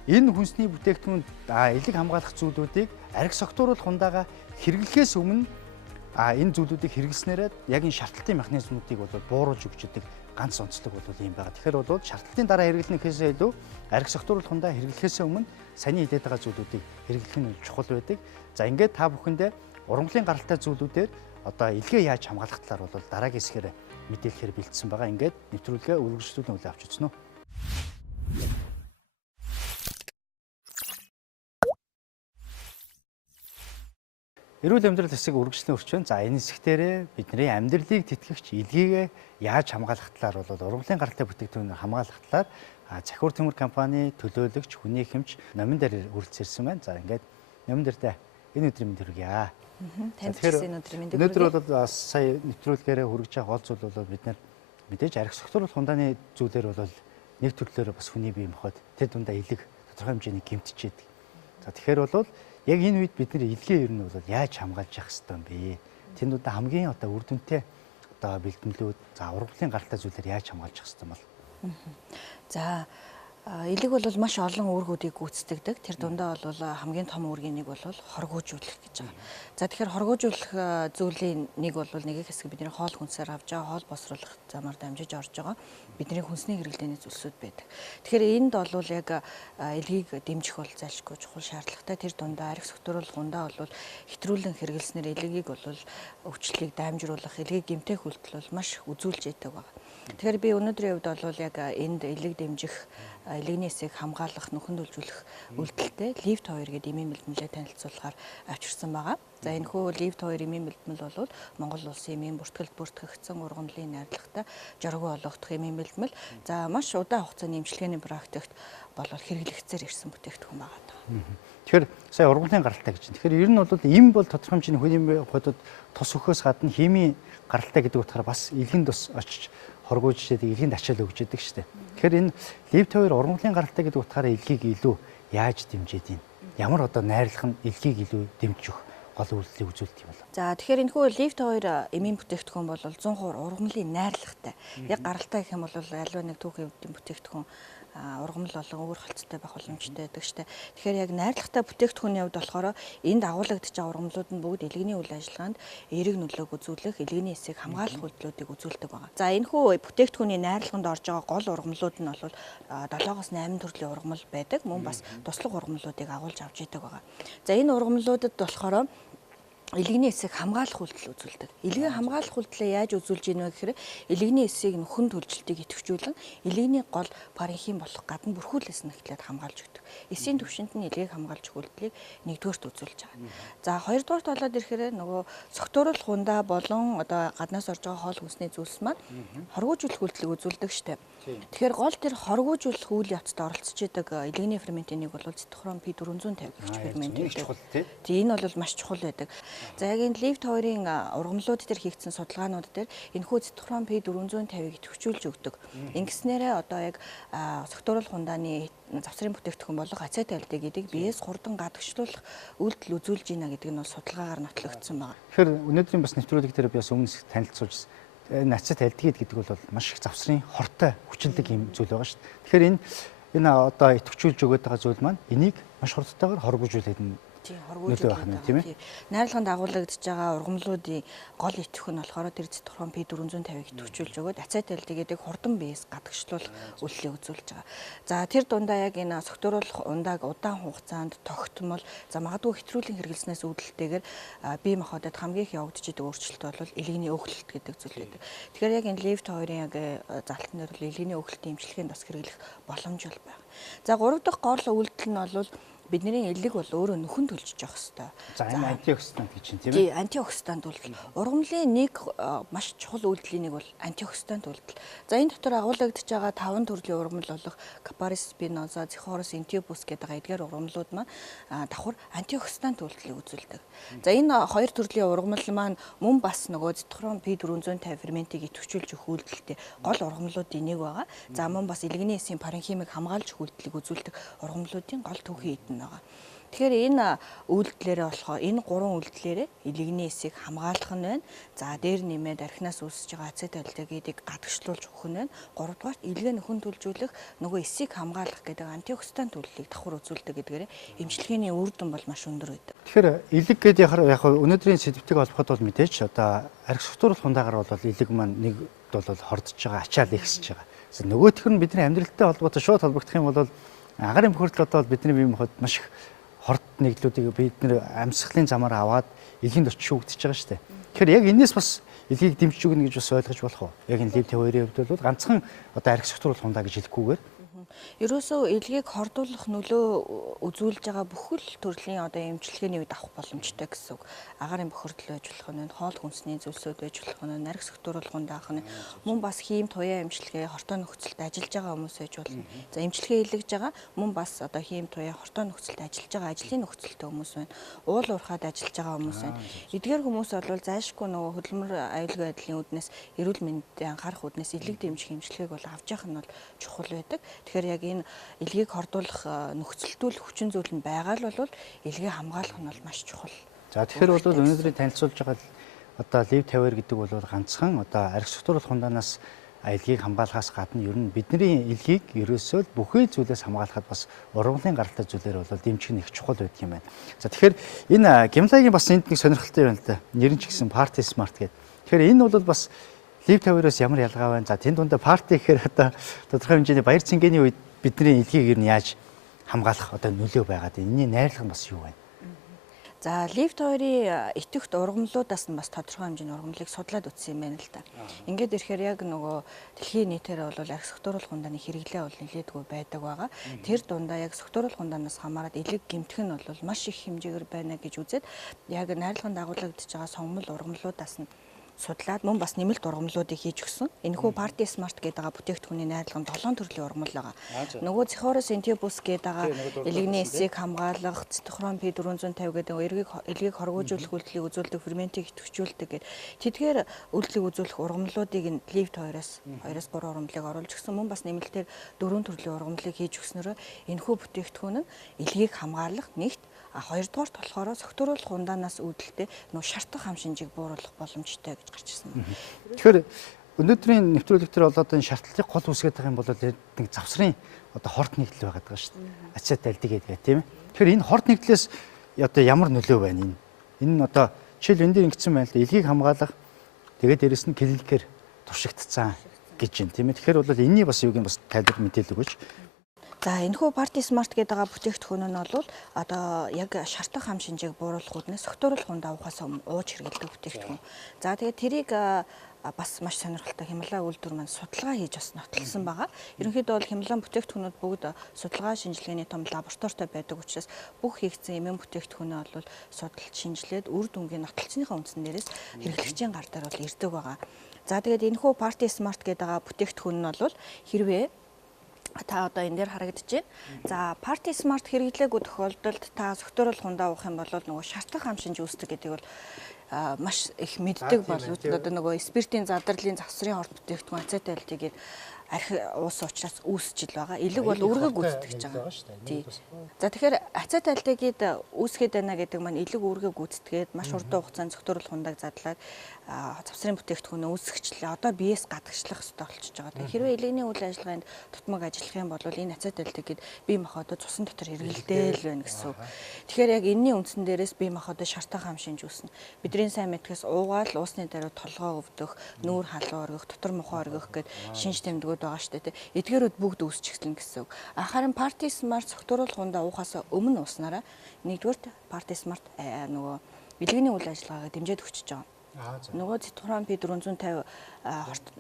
энэ хүнсний бүтээгдэхүүн элэг хамгаалах зүйлүүдийг архи согтууруулах хундаага хэрэглэхээс өмнө энэ зүйлүүдийг хэрэглэснээрээ яг энэ шартлалтын механизмуудыг бол бууруулж өгч идэг ганц онцлог бол ийм байгаа. Тэгэхээр бол шартлалтын дараа хэрэглэнэхээс илүү архи согтууруулах хундаа хэрэглэхээс өмнө саний хилээд байгаа зүйлүүдийг хэрэглэх нь чухал байдаг. За ингээд та бүхэндээ ургамлын гаралтай зүйлүүдээр одоо илгээ яаж хамгаалах талаар бол дараагийн хэсгээр мэдээлэхээр бэлдсэн байгаа. Ингээд нэвтрүүлгээ үргэлжлүүлэн үлээ авч үзнэ үү. Эрүүл амьдрал хэсэг үргэлжлэн өрч байна. За энэ хэсгтэрээ бидний амьдралыг тэтгэгч илгээгээ яаж хамгаалах талаар бол ургамлын гаралтай бүтээгдэхүүнээр хамгаалах талаар Цахим Эмч компани төлөөлөгч хүнээс хэмч номин дээр хүрэлцэрсэн байна. За ингээд номин дээртэй энэ өдрийн мэнд хүргье. Танд ч энэ өдрийн мэнд хүргье. Өнөөдөр бол сая нэвтрүүлгээрээ хүргэж байгаа гол зүйл бол бид нар мэдээж архи согтууруулах хундааны зүйлээр бол нэг төрлөөр бас хүний бие махбод тэр дундаа илэг тодорхой хэмжээний гэмтчихэд. За тэгэхээр бол яг энэ үед бид нар илгээ ер нь бол яаж хамгаалж явах хэрэгтэй юм бэ? Тэнд удаа хамгийн одоо үр дүнтэй одоо бэлтгэлүүд за ургамлын гаралтай зүйлээр яаж хамгаалж явах хэрэгтэй юм бол? За элэг бол маш олон үүргүүдийг гүйцэтгэдэг. Тэр дундаа бол хамгийн том үүргийн нэг бол хоргүйжүүлэх гэж байгаа. За тэгэхээр хоргүйжүүлэх зүйлийн нэг бол нэг хэсэг бидний хоол хүнсээр авч байгаа, хоол босруулах замаар дамжиж орж байгаа бидний хүнсний хэрэглээний зүйлсүүд байдаг. Тэгэхээр энд бол яг элгийг дэмжих бол зайлшгүй чухал шаардлагатай. Тэр дундаа архи согтууруулах хундаа бол хэтрүүлэн хэрэглэснээр элгийг бол өвчлөлийг дамжруулах, элгийг гэмтэх үйлдэл бол маш үзүүлж яадаг байна. Тэгэхээр би өнөөдрийн хувьд бол яг энд элэг дэмжих, элэгний эсийг хамгаалах, нөхөндөлжүүлэх үйлдэлтэй лифт 2 гэдэг эмийн бэлтгэлээ танилцуулахаар авчирсан байгаа. За энэ хүү лифт 2 эмийн бэлтгэл бол Монгол улсын эмийн бүртгэлд бүртгэгдсэн ургамлын найрлагатай жоргоо олгох эмийн бэлтгэл. За маш удаан хугацааны эмчилгээний практикт бол хэрэглэгцээр ирсэн бүтээгдэхүүн байгаа. Тэгэхээр сая ургамлын гаралтай гэж. Тэгэхээр ер нь бол эм бол тодорхой хэмжээний хүний бодод тос өхөөс гадна химийн гаралтай гэдэг утгаараа бас илгэнд бас очиж хоргүйжээд илгэнд ачаал өгч яадаг шүү дээ. Тэгэхээр энэ лифт 2 ургамлын гаралтай гэдэг утгаараа илгийг илүү яаж дэмжиж ийм ямар одоо найрлах нь илгийг илүү дэмжих гол үйлдэлийг үзүүлдэг юм бол. За тэгэхээр энэ хүү лифт 2 эмийн бүтээгдэхүүн бол 100% ургамлын найрлагатай. Яг гаралтай гэх юм бол альва нэг түүхийн бүтээгдэхүүн ургамал болон өөр холцтой байх боломжтой байдаг штэ. Тэгэхээр яг найрлагатай бүтээгдэхүүний хувьд болохоор энд агуулгадж байгаа ургамлууд нь бүгд элгэний үйл ажиллагаанд эерэг нөлөөг үзүүлэх, элгэний эсийг хамгаалах үйлдэлүүдийг үзүүлдэг байгаа. За энэ хүү бүтээгдэхүүний найрлаганд орж байгаа гол ургамлууд нь бол 7-8 төрлийн ургамал байдаг. Мөн бас туслах ургамлуудыг агуулж авч идэг байгаа. За энэ ургамлуудад болохоор элэгний эсийг хамгаалах үйлдэл үзүүлдэг. Элгийн хамгаалах үйлдэлээ яаж үзүүлж ийнө гэхээр элэгний эсийг нөхөн төлжилтийг идэвхжүүлэн элэгний гол паренхим болох гадна бүрхүүлээс нь эхлээд хамгаалж өгдөг. Эсийн төвшөнд нь элгийг хамгаалж өгөх үйлдэлийг нэгдүгээрт үзүүлж байгаа. За хоёрдугаарт болоод ирэхээр нөгөө цогтууруулах хундаа болон одоо гаднаас орж байгаа хоол хүнсний зүйлс маань хоргүйжүүлэх үйлдэлийг үзүүлдэг штеп. Тэгэхээр гол тэр хоргүйжүүлэх үйл явцад оролцож идэг элэгний ферментийн нэг бол цитохром P450 гэх фермент байдаг. Тийм энэ бол маш чухал байдаг. За яг энэ лифт хоёрын ургамлууд дээр хийгдсэн судалгаанууд дээр энэхүү цитохром P450-ыг идэвхжүүлж өгдөг. Ингэснээрээ одоо яг цогтууруулах хундааны завсрын бүтээгдэхүүн болох ацет альдегидийг биеэс хурдан гадагшлуулах үйлдэл үзүүлж ийна гэдэг нь бол судалгаагаар нотлогдсон байна. Тэгэхээр өнөөдрийн бас нэвтрүүлэг дээр би бас өмнөс танилцуулж ацет альдегид гэдэг бол маш их завсрын хортой хүчилдэг юм зүйл байгаа шүү дээ. Тэгэхээр энэ одоо идэвхжүүлж өгöd байгаа зүйл маань энийг маш хурдтайгаар хоргүйжүүлээд хоргүйжүүлэх. Найрлаганд агуулгадж байгаа ургамлуудын гол идэвх нь болохоор тэр цитохром P450-ыг идэвхжүүлж өгöd ацет альдегидийг хурдан биеэс гадагшлуулах үйлчлэлийг үзүүлж байгаа. За тэр дундаа яг энэ цогтууруулах ундааг удаан хугацаанд тогтмол за магадгүй хэтрүүлэн хэрэглэснээс үүдэлтэйгээр бие махбодод хамгийн их явагдаж идэг өөрчлөлт бол элэгний өглөлт гэдэг зүйл байдаг. Тэгэхээр яг энэ лифт хоёрын яг залтан дээр бол элэгний өглөлтийн эмчилгээнд бас хэрэглэх боломж бол байна. За 3 дахь гол үйлдэл нь бол бидний элэг бол өөрөө нөхөн төлжиж явах хэрэгтэй. За энэ антиоксидант гэж чинь тийм ээ. Антиоксидант үйлдэл. Ургамлын нэг маш чухал үйлдэлийн нэг бол антиоксидант үйлдэл. За энэ дотор агуулгадж байгаа 5 төрлийн ургамал болох Capparis spinosa, Zichorus intubus гэдэг эдгээр ургамлууд маань давхар антиоксидант үйлдэлийг үзүүлдэг. За энэ хоёр төрлийн ургамал маань мөн бас нөгөө цитохром P450 ферментийг идэвхжүүлж өгөх үйлдэлтэй гол ургамлуудын нэг байгаа. За мөн бас элэгний эсийн паренхимыг хамгаалж өгөх үйлдэлийг үзүүлдэг ургамлуудын гол төвхий эдэн. Тэгэхээр энэ үйлдэлээрээ болохоор энэ 3 үйлдэлээрээ элэгний эсийг хамгаалах нь байна. За дээр нэмээд архинаас үүсэж байгаа ацет альдегидийг гадагшлуулж өгөх нь байна. 3 дугаарт элгээ нөхөн төлжүүлэх нөгөө эсийг хамгаалах гэдэг антиоксидант үйлдэлийг давхар үзүүлдэг гэдгээр эмчилгээний үр дүн бол маш өндөр байдаг. Тэгэхээр элэг гэдэг яг өнөөдрийн сэдвтийг олоход бол мэдээж одоо архи цогтууруулах хундаагаар бол элэг маань нэг бол хордож байгаа, ачаал ихсэж байгаа. Нөгөөх нь бидний амьдралтай холбоотой шууд холбогдох юм бол агарын бохирдол одоо бидний бие махбод маш их хорт нэгдлүүдийг бид нэр амьсгалын замаар аваад элэнд очиж өгдөж байгаа шүү дээ. Тэгэхээр яг энэс бас элгийг дэмжиж өгнө гэж бас ойлгож болох уу? Яг энэ лифт хоёрын хувьд бол ганцхан одоо архи цогтууруулах хундаа гэж хэлэхгүйгээр ерөөсөө элгийг хордуулах нөлөө үзүүлж байгаа бүхэл төрлийн одоо эмчилгээний үед авах боломжтой гэсэн үг. Агарын бохирдол байж болох нь, хоол хүнсний зүйлсүүд байж болох нь, архи цогтууруулах хундаа авах нь, мөн бас хийм туяа эмчилгээ хортой нөхцөлд ажиллаж байгаа хүмүүс байж болно. За эмчилгээ хийлгэж байгаа мөн бас одоо хийм туяа хортой нөхцөлд ажиллаж байгаа ажлын нөхцөлтэй хүмүүс байна. Уул уурхаад ажиллаж байгаа хүмүүс байна. Эдгээр хүмүүс бол зайлшгүй нөгөө хөдөлмөр аюулгүй байдлын үүднээс эрүүл мэндэд анхаарах үүднээс элэг дэмжих эмчилгээг бол авч явах нь бол чухал байдаг. Тэгэхээр яг энэ элгийг хордуулах нөхцөлтүүлэх хүчин зүйл нь байгаа л бол элгийг хамгаалах нь бол маш чухал. За тэгэхээр бол өнөөдрийн танилцуулж байгаа одоо лифт 50 гэдэг бол ганцхан одоо архи цогтууруулах хундаанаас элгийг хамгаалахаас гадна ер нь бидний элгийг ерөөсөө бүхий зүйлээс хамгаалахад бас ургамлын гаралтай зүйлээр бол дэмжих нь их чухал байдаг юм байна. За тэгэхээр энэ гимлагийн бас энд нэг сонирхолтой байна л да. Нэр нь ч гэсэн party smart гэдэг. Тэгэхээр энэ бол бас лифт 50-аас ямар ялгаа байна? За тэнд дундаа party гэхээр одоо тодорхой хэмжээний баяр цэнгэний үед бидний элгийг ер нь яаж хамгаалах одоо нөлөө байгаад энэний найрлага нь бас юу байна? За лифт хоёрын идэвхт ургамлуудаас нь бас тодорхой хэмжээний ургамлыг судлаад үзсэн юм байна л да. Ингээд ирэхээр яг нөгөө дэлхийн нийтээр бол архи цогтууруулах хундааны хэрэглээ бол нэлээдгүй байдаг байгаа. Тэр дундаа яг цогтууруулах хундаанаас хамаарат элэг гэмтэх нь бол маш их хэмжээгээр байна гэж үзээд яг найрлаганд агуулгадж байгаа сонгомл ургамлуудаас нь судлаад мөн бас нэмэлт ургамлуудыг хийж өгсөн. Энэхүү Party Smart гэдэг бүтээгдэхүүний найрлаганд 7 төрлийн ургамал байгаа. Нөгөө Zichorus intubus гэдэг элэгний эсийг хамгаалах, цитохром P450 гэдэг элгийг хоргүйжүүлэх үйлдэлийг үзүүлдэг, ферментийг идэвхжүүлдэг гэдэг. Тэдгээр үйлдэлийг үзүүлэх ургамлуудыг лифт 2-оос 3 ургамлыг оруулж өгсөн. Мөн бас нэмэлтээр 4 төрлийн ургамлыг хийж өгснөөр энэхүү бүтээгдэхүүн нь элгийг хамгаалах нэгт хоёрдугаарт болохоор цогтууруулах хундаанаас үүдэлтэй нөө шартах хам шинжийг бууруулах боломжтой гэж гарч ирсэн. Тэгэхээр өнөөдрийн нэвтрүүлэг дээр болоод энэ шартлалыг гол үсгээд байгаа юм бол нэг завсрын одоо хорт нэгдэл байгаад байгаа шүү дээ. Ацет альдегид гэх тийм ээ. Тэгэхээр энэ хорт нэгдлээс одоо ямар нөлөө байна энэ? Энэ нь одоо жишээл энэ дээр ингэсэн байна л да. Элгийг хамгаалах тэгээд дээрэс нь клиникээр туршигдсан гэж байна тийм ээ. Тэгэхээр бол энэний бас юуг нь бас тайлбар мэдээлэл өгөөч. За энэхүү Party Smart гэдэг байгаа бүтээгдэхүүн нь бол одоо яг шартах хам шинжээг бууруулах үүднээс согтууруулах хүнд авахаас өмнө ууж хэрэглэдэг бүтээгдэхүүн. За тэгээд тэрийг бас маш сонирхолтой Хямралын үйлдвэр маань судалгаа хийж бас нотолсон байгаа. Ерөнхийдөө бол Хямралын бүтээгдэхүүнүүд бүгд судалгаа шинжилгээний том лабораторитой байдаг учраас бүх хийгдсэн эмийн бүтээгдэхүүнээ бол судалж шинжилээд үр дүнгийн нотолцсныхаа үндсэн дээрээс хэрэглэгчийн гар дээр бол ирдэг байгаа. За тэгээд энэхүү Party Smart гэдэг байгаа бүтээгдэхүүн нь бол хэрвээ та одоо энэ дээр харагдаж байна. За Party Smart хэрэглээгүй тохиолдолд та согтууруулах хүнд авах юм бол нөгөө шартах хам шинж үүсдэг гэдгийг бол маш их мэддэг болов. Одоо нөгөө спиртийн задралын завсрын хорт бүтээгдэхүүн ацеталдигээд архи уус учраас үүсчил байгаа. Элэг бол үргэг үүсгэж байгаа. Тий. За тэгэхээр ацеталдигээд үүсгээд байна гэдэг маань элэг үргэг үүсгээд маш урт хугацаанд согтууруулах хундаг задлаад завсрын бүтээгдэхүүнээ үүсгэжлээ. Одоо биеэс гадагшлах хэрэгтэй болчихж байгаа. Хэрвээ элэгний үйл ажиллагаанд тутмаг ажиллах юм бол энэ ацеталдигээд бие махбодоо цусан дотор эргэлдээл байна гэсэн үг. Тэгэхээр яг энэний үндсэн дээрээс бие махбодоо шартах хам шинж үүснэ. Бидний сайн мэдхээс уугаал уусны даруй толгоо өвдөх, нүүр халуун оргих, дотор мохоо оргих гэд шинж тэмдгүүд байгаа шүү дээ. Эдгээрүүд бүгд үүсчихсэн гэсэн үг. Харин Party Smart согтууруулах хундаа уухаас өмнө ууснараа нэгдүгээр Party Smart нөгөө бэлгэний үйл ажиллагаагаа дэмжиж өгч байгаа. Нөгөө цитхурон P450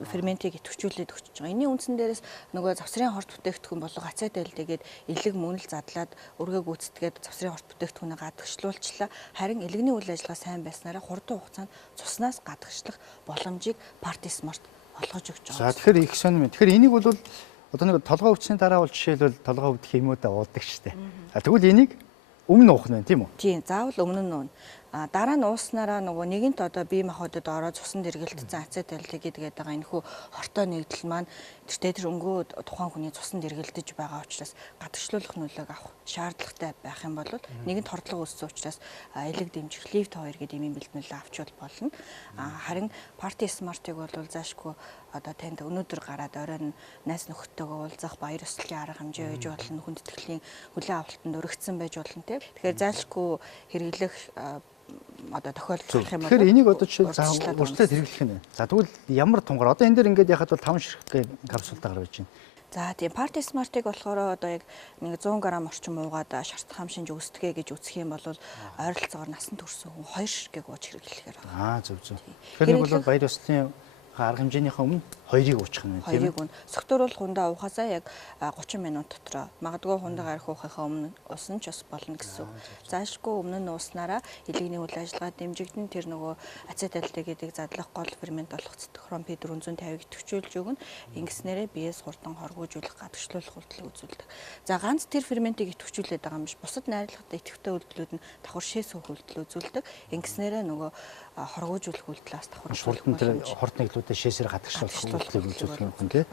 ферментийг идэвхжүүлээд өгч байгаа. Энийн үндсэн дээрээс нөгөө завсрын хорт бүтээгдэхүүн болго ацеталдигээд элэг мөнөл задлаад өргөг үүсдэгээд завсрын хорт бүтээгдэхүүнээ гадагшлуулчлаа. Харин элэгний үйл ажиллагаа сайн байснараа хурдан хугацаанд цуснаас гадагшлах боломжийг Party Smart олгож өгч байгаа. За тэгэхээр их сонирм. Тэгэхээр энийг бол одоо нэг толгой өвчний дараа бол жишээлбэл толгой өвдөх хэмүүдэ уудаг штеп. Тэгвэл энийг өмнө уух нь тийм үү? Тийм, заавал өмнө нь уuna. Дараа нь ууснараа нөгөө нэгэнт одоо бие махбодод ороод цуснд эргэлдсэн ацеталдигээд байгаа энэхүү хортой нэгдэл маань тэр өнгөө тухайн хүний цуснд эргэлдэж байгаа учраас гадагшлуулах нөлөөг авах шаардлагатай байх юм бол нэгэнт хордлого үүссэн учраас элэг дэмжих лифт 2 гэдэг эмийн бэлтгэлээ авчвал болно. Харин Party Smart-ыг бол заашгүй одоо танд өнөөдөр гараад оройн найз нөхөдтэйгөө уулзах баяр ёслолын арга хэмжээ байж болно, хүндэтгэлийн хүлээн авалтанд өргөцсөн байж болно тийм. Тэгэхээр заашгүй хэрэглэх одоо тохиолдол гарах юм бол тэгэхээр энийг одоо жишээл урьдчилан хэрэглэх нь. За тэгвэл ямар тунгаар одоо энэ дээр ингээд яхад бол 5 ширхэг капсултаа гаргаж байна. За тийм Party Smart-ыг болохоор одоо яг нэг 100 г орчим уугаад шартах хам шинж үүсдэгэ гэж үзэх юм бол ойролцоогоор насан турсан хүн 2 ширхэг ууж хэрэглэхээр байна. Зөв. Тэгэхээр нэг бол баяр ёслолын арга хэмжээнийхээ өмнө 2-ыг уучих нь тийм үү? 2-ыг согтууруулах хундаа уухаасаа яг 30 минут дотор магадгүй хундаа арх уухахаа өмнө уусан ч бас болно гэсэн. Заашгүй өмнө нь ууснараа элэгний үйл ажиллагаа дэмжигдэн тэр нөгөө ацеталдигээдийг задлах гол фермент болох цитхурон P450-ыг төвчүүлж өгнө. Ингэснээрээ биеэс хурдан хоргүйжүүлэх гадагшлуулах үйлдэл үзүүлдэг. За ганц тэр ферментийг төвчүүлээд байгаа юм биш. Бусад найрлагатай идэвхтэй үйлдэлүүд нь давхар шээс өөх үйлдэл үзүүлдэг. Ингэснээрээ нөгөө хоргүйжүүлэх үйлдэлээс давхар хорт нэглүүдээ шээсээр гадагшлуулах үйлдэл үзүүлэх юм тийм.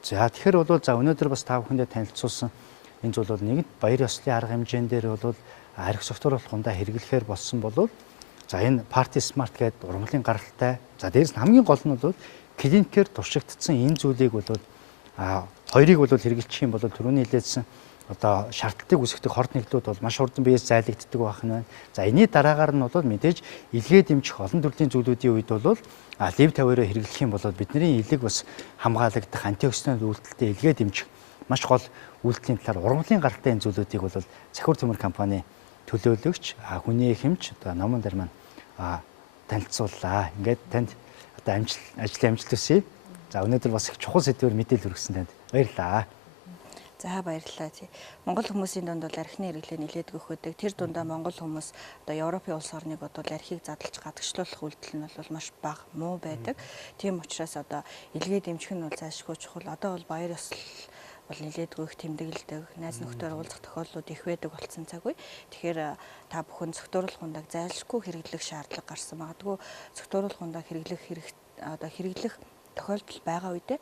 За тэгэхээр бол за өнөөдөр бас та бүхэндээ танилцуулсан энэ зүйл бол нэгэнт баяр ёслолын арга хэмжээн дээр бол архи согтууруулах хундаа хэрэглэхээр болсон бол за энэ Party Smart гэдэг ургамлын гаралтай за дээрс нь хамгийн гол нь бол клиникээр туршигдсан энэ зүйлийг бол хоёрыг бол хэрэглэчих юм бол түрүүний хэлээдсэн одоо шарталтыг үүсгэх хорт нэглүүд бол маш хурдан биеэс зайлагддаг байх нь байна. За энэний дараагаар нь бол мэдээж илгээ дэмжих олон төрлийн зүйлүүдийн үед бол лив 50-аар хэрэглэх юм бол бидний элэг бас хамгаалагдах антиоксидант үйлдэлтэй илгээ дэмжих маш гол үйлдэлийн талаар ургамлын гаралтай энэ зүйлүүдийг бол Цахим Эмч компани төлөөлөгч хүнээ хэмч одоо номон дээр маань танилцууллаа. Ингээд танд одоо ажлын амжилт хүсье. За өнөөдөр бас их чухал сэдвээр мэдээлэл хүргэсэн танд баярлалаа. За баярлалаа. Монгол хүмүүсийн дунд бол архины хэрэглээ нэлээд өгөхөдөг. Тэр дундаа монгол хүмүүс одоо Европын улс орныг бодвол архийг задлж гадагшлуулах үйлдэл нь бол маш бага муу байдаг. Тийм учраас одоо илгээ дэмжих нь бол заашгүй чухал. Одоо бол баяр ёслол бол нэлээд өгөх тэмдэглэдэг. Найз нөхдөөр уулзах тохиолдлууд их байдаг болсон цаг үе. Тэгэхээр та бүхэн согтууруулах хундааг зайлшгүй хэрэглэх шаардлага гарсан. Магадгүй согтууруулах хундааг хэрэглэх тохиолдол байгаа үедээ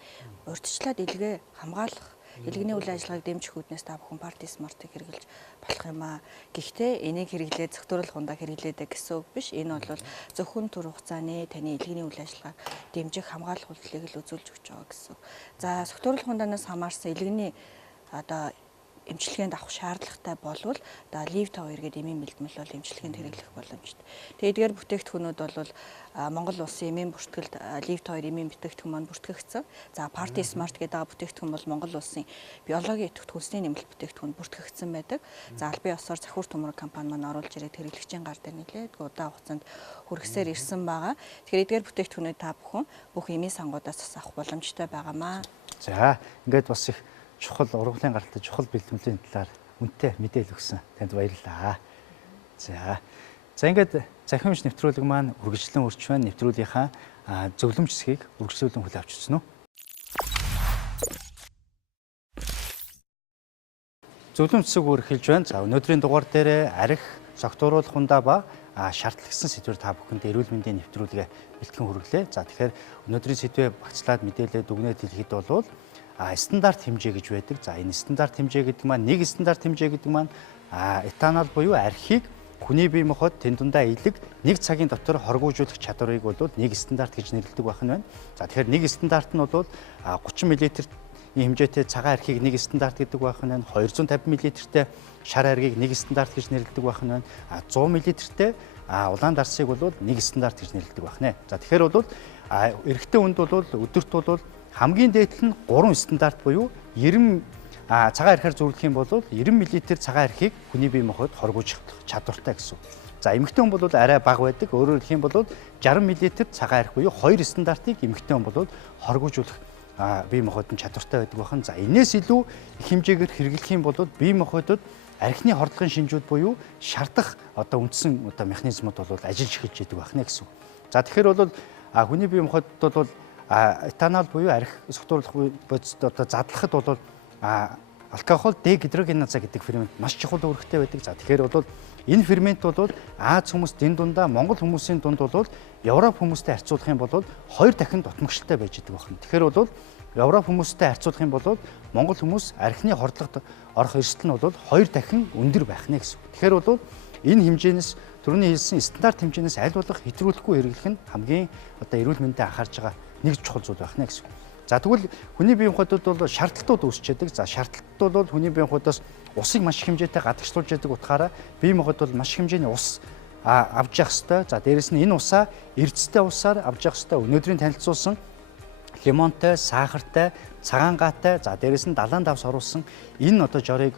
урьдчилаад илгээ хамгаалах элэгний үйл ажиллагааг дэмжих үүднээс та бүхэн Party Smart-ыг хэрэглэж болох юм аа. Гэхдээ энийг хэрэглээд согтууруулах хундаа хэрэглээдэг гэсэн үг биш. Энэ бол зөвхөн түр хугацааны таны элэгний үйл ажиллагааг дэмжих хамгаалах үйлдэлийг л үзүүлж өгч байгаа гэсэн үг. За согтууруулах хундаанаас хамаарсан элэгний одоо эмчилгээнд авах шаардлагатай болвол одоо лив та хоёр гэдэг эмийн бэлтгэл бол эмчилгээнд хэрэглэх боломжтой. Тэгээд эдгээр бүтээгдэхүүнүүд бол Монгол улсын эмийн бүртгэлд лив та хоёр эмийн бүтээгдэхүүн маань бүртгэгдсэн. За Party Smart гэдэг бүтээгдэхүүн бол Монгол улсын биологийн идэвхтэй нэмэлт бүтээгдэхүүн бүртгэгдсэн байдаг. За албан ёсоор Захиур төмөр компани маань оруулж ирээд хэрэглэгчийн гар дээр нэлээд удаан хугацаанд хүргэсээр ирсэн байгаа. Тэгэхээр эдгээр бүтээгдэхүүнүүд та бүхэн бүх эмийн сангуудаас бас авах боломжтой байгаамаа. За ингээд бас их чухал ургуулын гаралтай чухал бэлтгэмжийн талаар үнэтэй мэдээлэл өгсөн. Танд баярлалаа. За ингээд Цахим Эмч нэвтрүүлэг маань үргэлжлэн өрч байна. Нэвтрүүлгийнхаа зөвлөмж хэсгийг үргэлжлүүлэн хүлээн авч үзсэн үү? Зөвлөмж хэсэг үргэлж байна. За өнөөдрийн дугаар дээр архи, согтууруулах хундаа ба шаардлагсан сэдвээр та бүхэнд эрүүл мэндийн нэвтрүүлгээ бэлтгэн хүргэлээ. За тэгэхээр өнөөдрийн сэдвээ багцлаад мэдээлээд дүгнээд хэлэхэд бол стандарт хэмжээ гэж байдаг. За энэ стандарт хэмжээ гэдэг маань нэг стандарт хэмжээ гэдэг маань этанол буюу архийг хүний бие махбод тэн дундаа илэг нэг цагийн дотор хоргүйжүүлэх чадварыг бол нэг стандарт гэж нэрлэдэг байх нь байна. За тэгэхээр нэг стандарт нь бол 30 мл хэмжээтэй цагаан архийг нэг стандарт гэдэг байх нь байна. 250 мл-тэй шар архийг нэг стандарт гэж нэрлэдэг байх нь байна. 100 мл-тэй улаан дарсыг бол нэг стандарт гэж нэрлэдэг байх нэ. За тэгэхээр бол эрэгтэй хүнд бол өдөрт бол хамгийн дээдл нь 3 стандарт буюу 90 цагаан архиар зөвлөх юм бол 90 мл цагаан архийг хүний бие махбод хоргүйжүүлэх чадвартай гэсэн. За эмэгтэй хүн бол арай бага байдаг. Өөрөөр хэлэх юм бол 60 мл цагаан архи буюу 2 стандартыг эмэгтэй хүн бол хоргүйжүүлэх бие махбодын чадвартай байдаг бахан. За энээс илүү их хэмжээгээр хэрэглэх юм бол бие махбодод архины хордлогын шинжүүд буюу шардах үндсэн механизмууд бол ажиллаж эхэлж идэг байна гэсэн. За тэгэхээр бол хүний бие махбодод бол этанол буюу архи согтууруулах бодисд задлахад бол алкогол дегидрогеназа гэдэг фермент маш чухал үүрэгтэй байдаг. За тэгэхээр бол энэ фермент бол Аз хүмүүст энэ дундаа Монгол хүмүүсийн дунд бол европ хүмүүстэй харьцуулах юм бол 2 дахин дутмагшилтай байж идэг байна. Тэгэхээр бол европ хүмүүстэй харьцуулах юм бол Монгол хүмүүс архины хордлогод орох эрсдэл нь бол 2 дахин өндөр байх нэ гэсэн. Тэгэхээр бол энэ хэмжээнээс түрүүний хэлсэн стандарт хэмжээнээс аль болох хэтрүүлэхгүй хэрэглэх нь хамгийн эрүүл мэндэд анхаарж байгаа нэг чухал зүйл байх нэ гэсэн. За тэгвэл хүний бие махбодод бол шарталтууд үүсч яадаг. За шарталтууд бол хүний бие махбодоос усыг маш их хэмжээтэй гадагшлуулж яадаг утгаараа бие махбод бол маш их хэмжээний ус авч явах ёстой. За дээрэс нь энэ усаа эрдэстэй усаар авч явах ёстой. Өнөөдрийн танилцуулсан лимонтой, сахартай, цагаан гаатай, за дээрэс нь далайн давс оруулсан энэ жорыг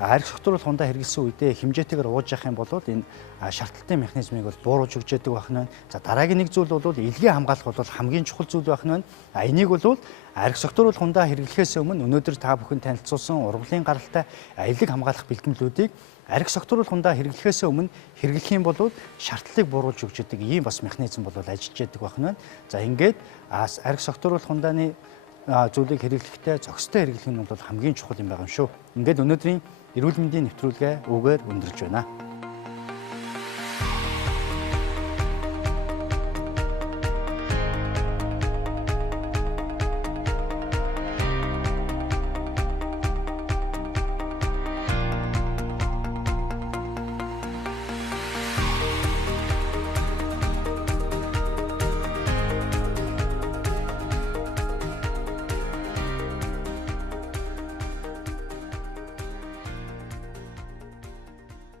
архи согтууруулах хундаа хэрэглэсэн үедээ хэмжээтэйгээр ууж явах юм бол энэ шаардлагатай механизмыг бол бууруулж өгч яадаг байх нь. За дараагийн нэг зүйл бол илгээ хамгаалах бол хамгийн чухал зүйл байх нь. Энийг бол архи согтууруулах хундаа хэрэглэхээс өмнө өнөөдөр та бүхэн танилцуулсан ургуулын гаралтай илэг хамгаалах бэлтгэлүүдийг архи согтууруулах хундаа хэрэглэхээс өмнө хэрэглэх юм бол шаардлагыг бууруулж өгч яадаг ийм бас механизм бол ажиллаж яадаг байх нь. За ингээд архи согтууруулах хундааны зүйлийг хэрэглэхдээ зохистой хэрэглэх нь бол хамгийн чухал юм байгаа юм шүү. Ингээд өнөөдрийн эрүүл мэндийн нэвтрүүлгээ үгээр өндөрлж байна.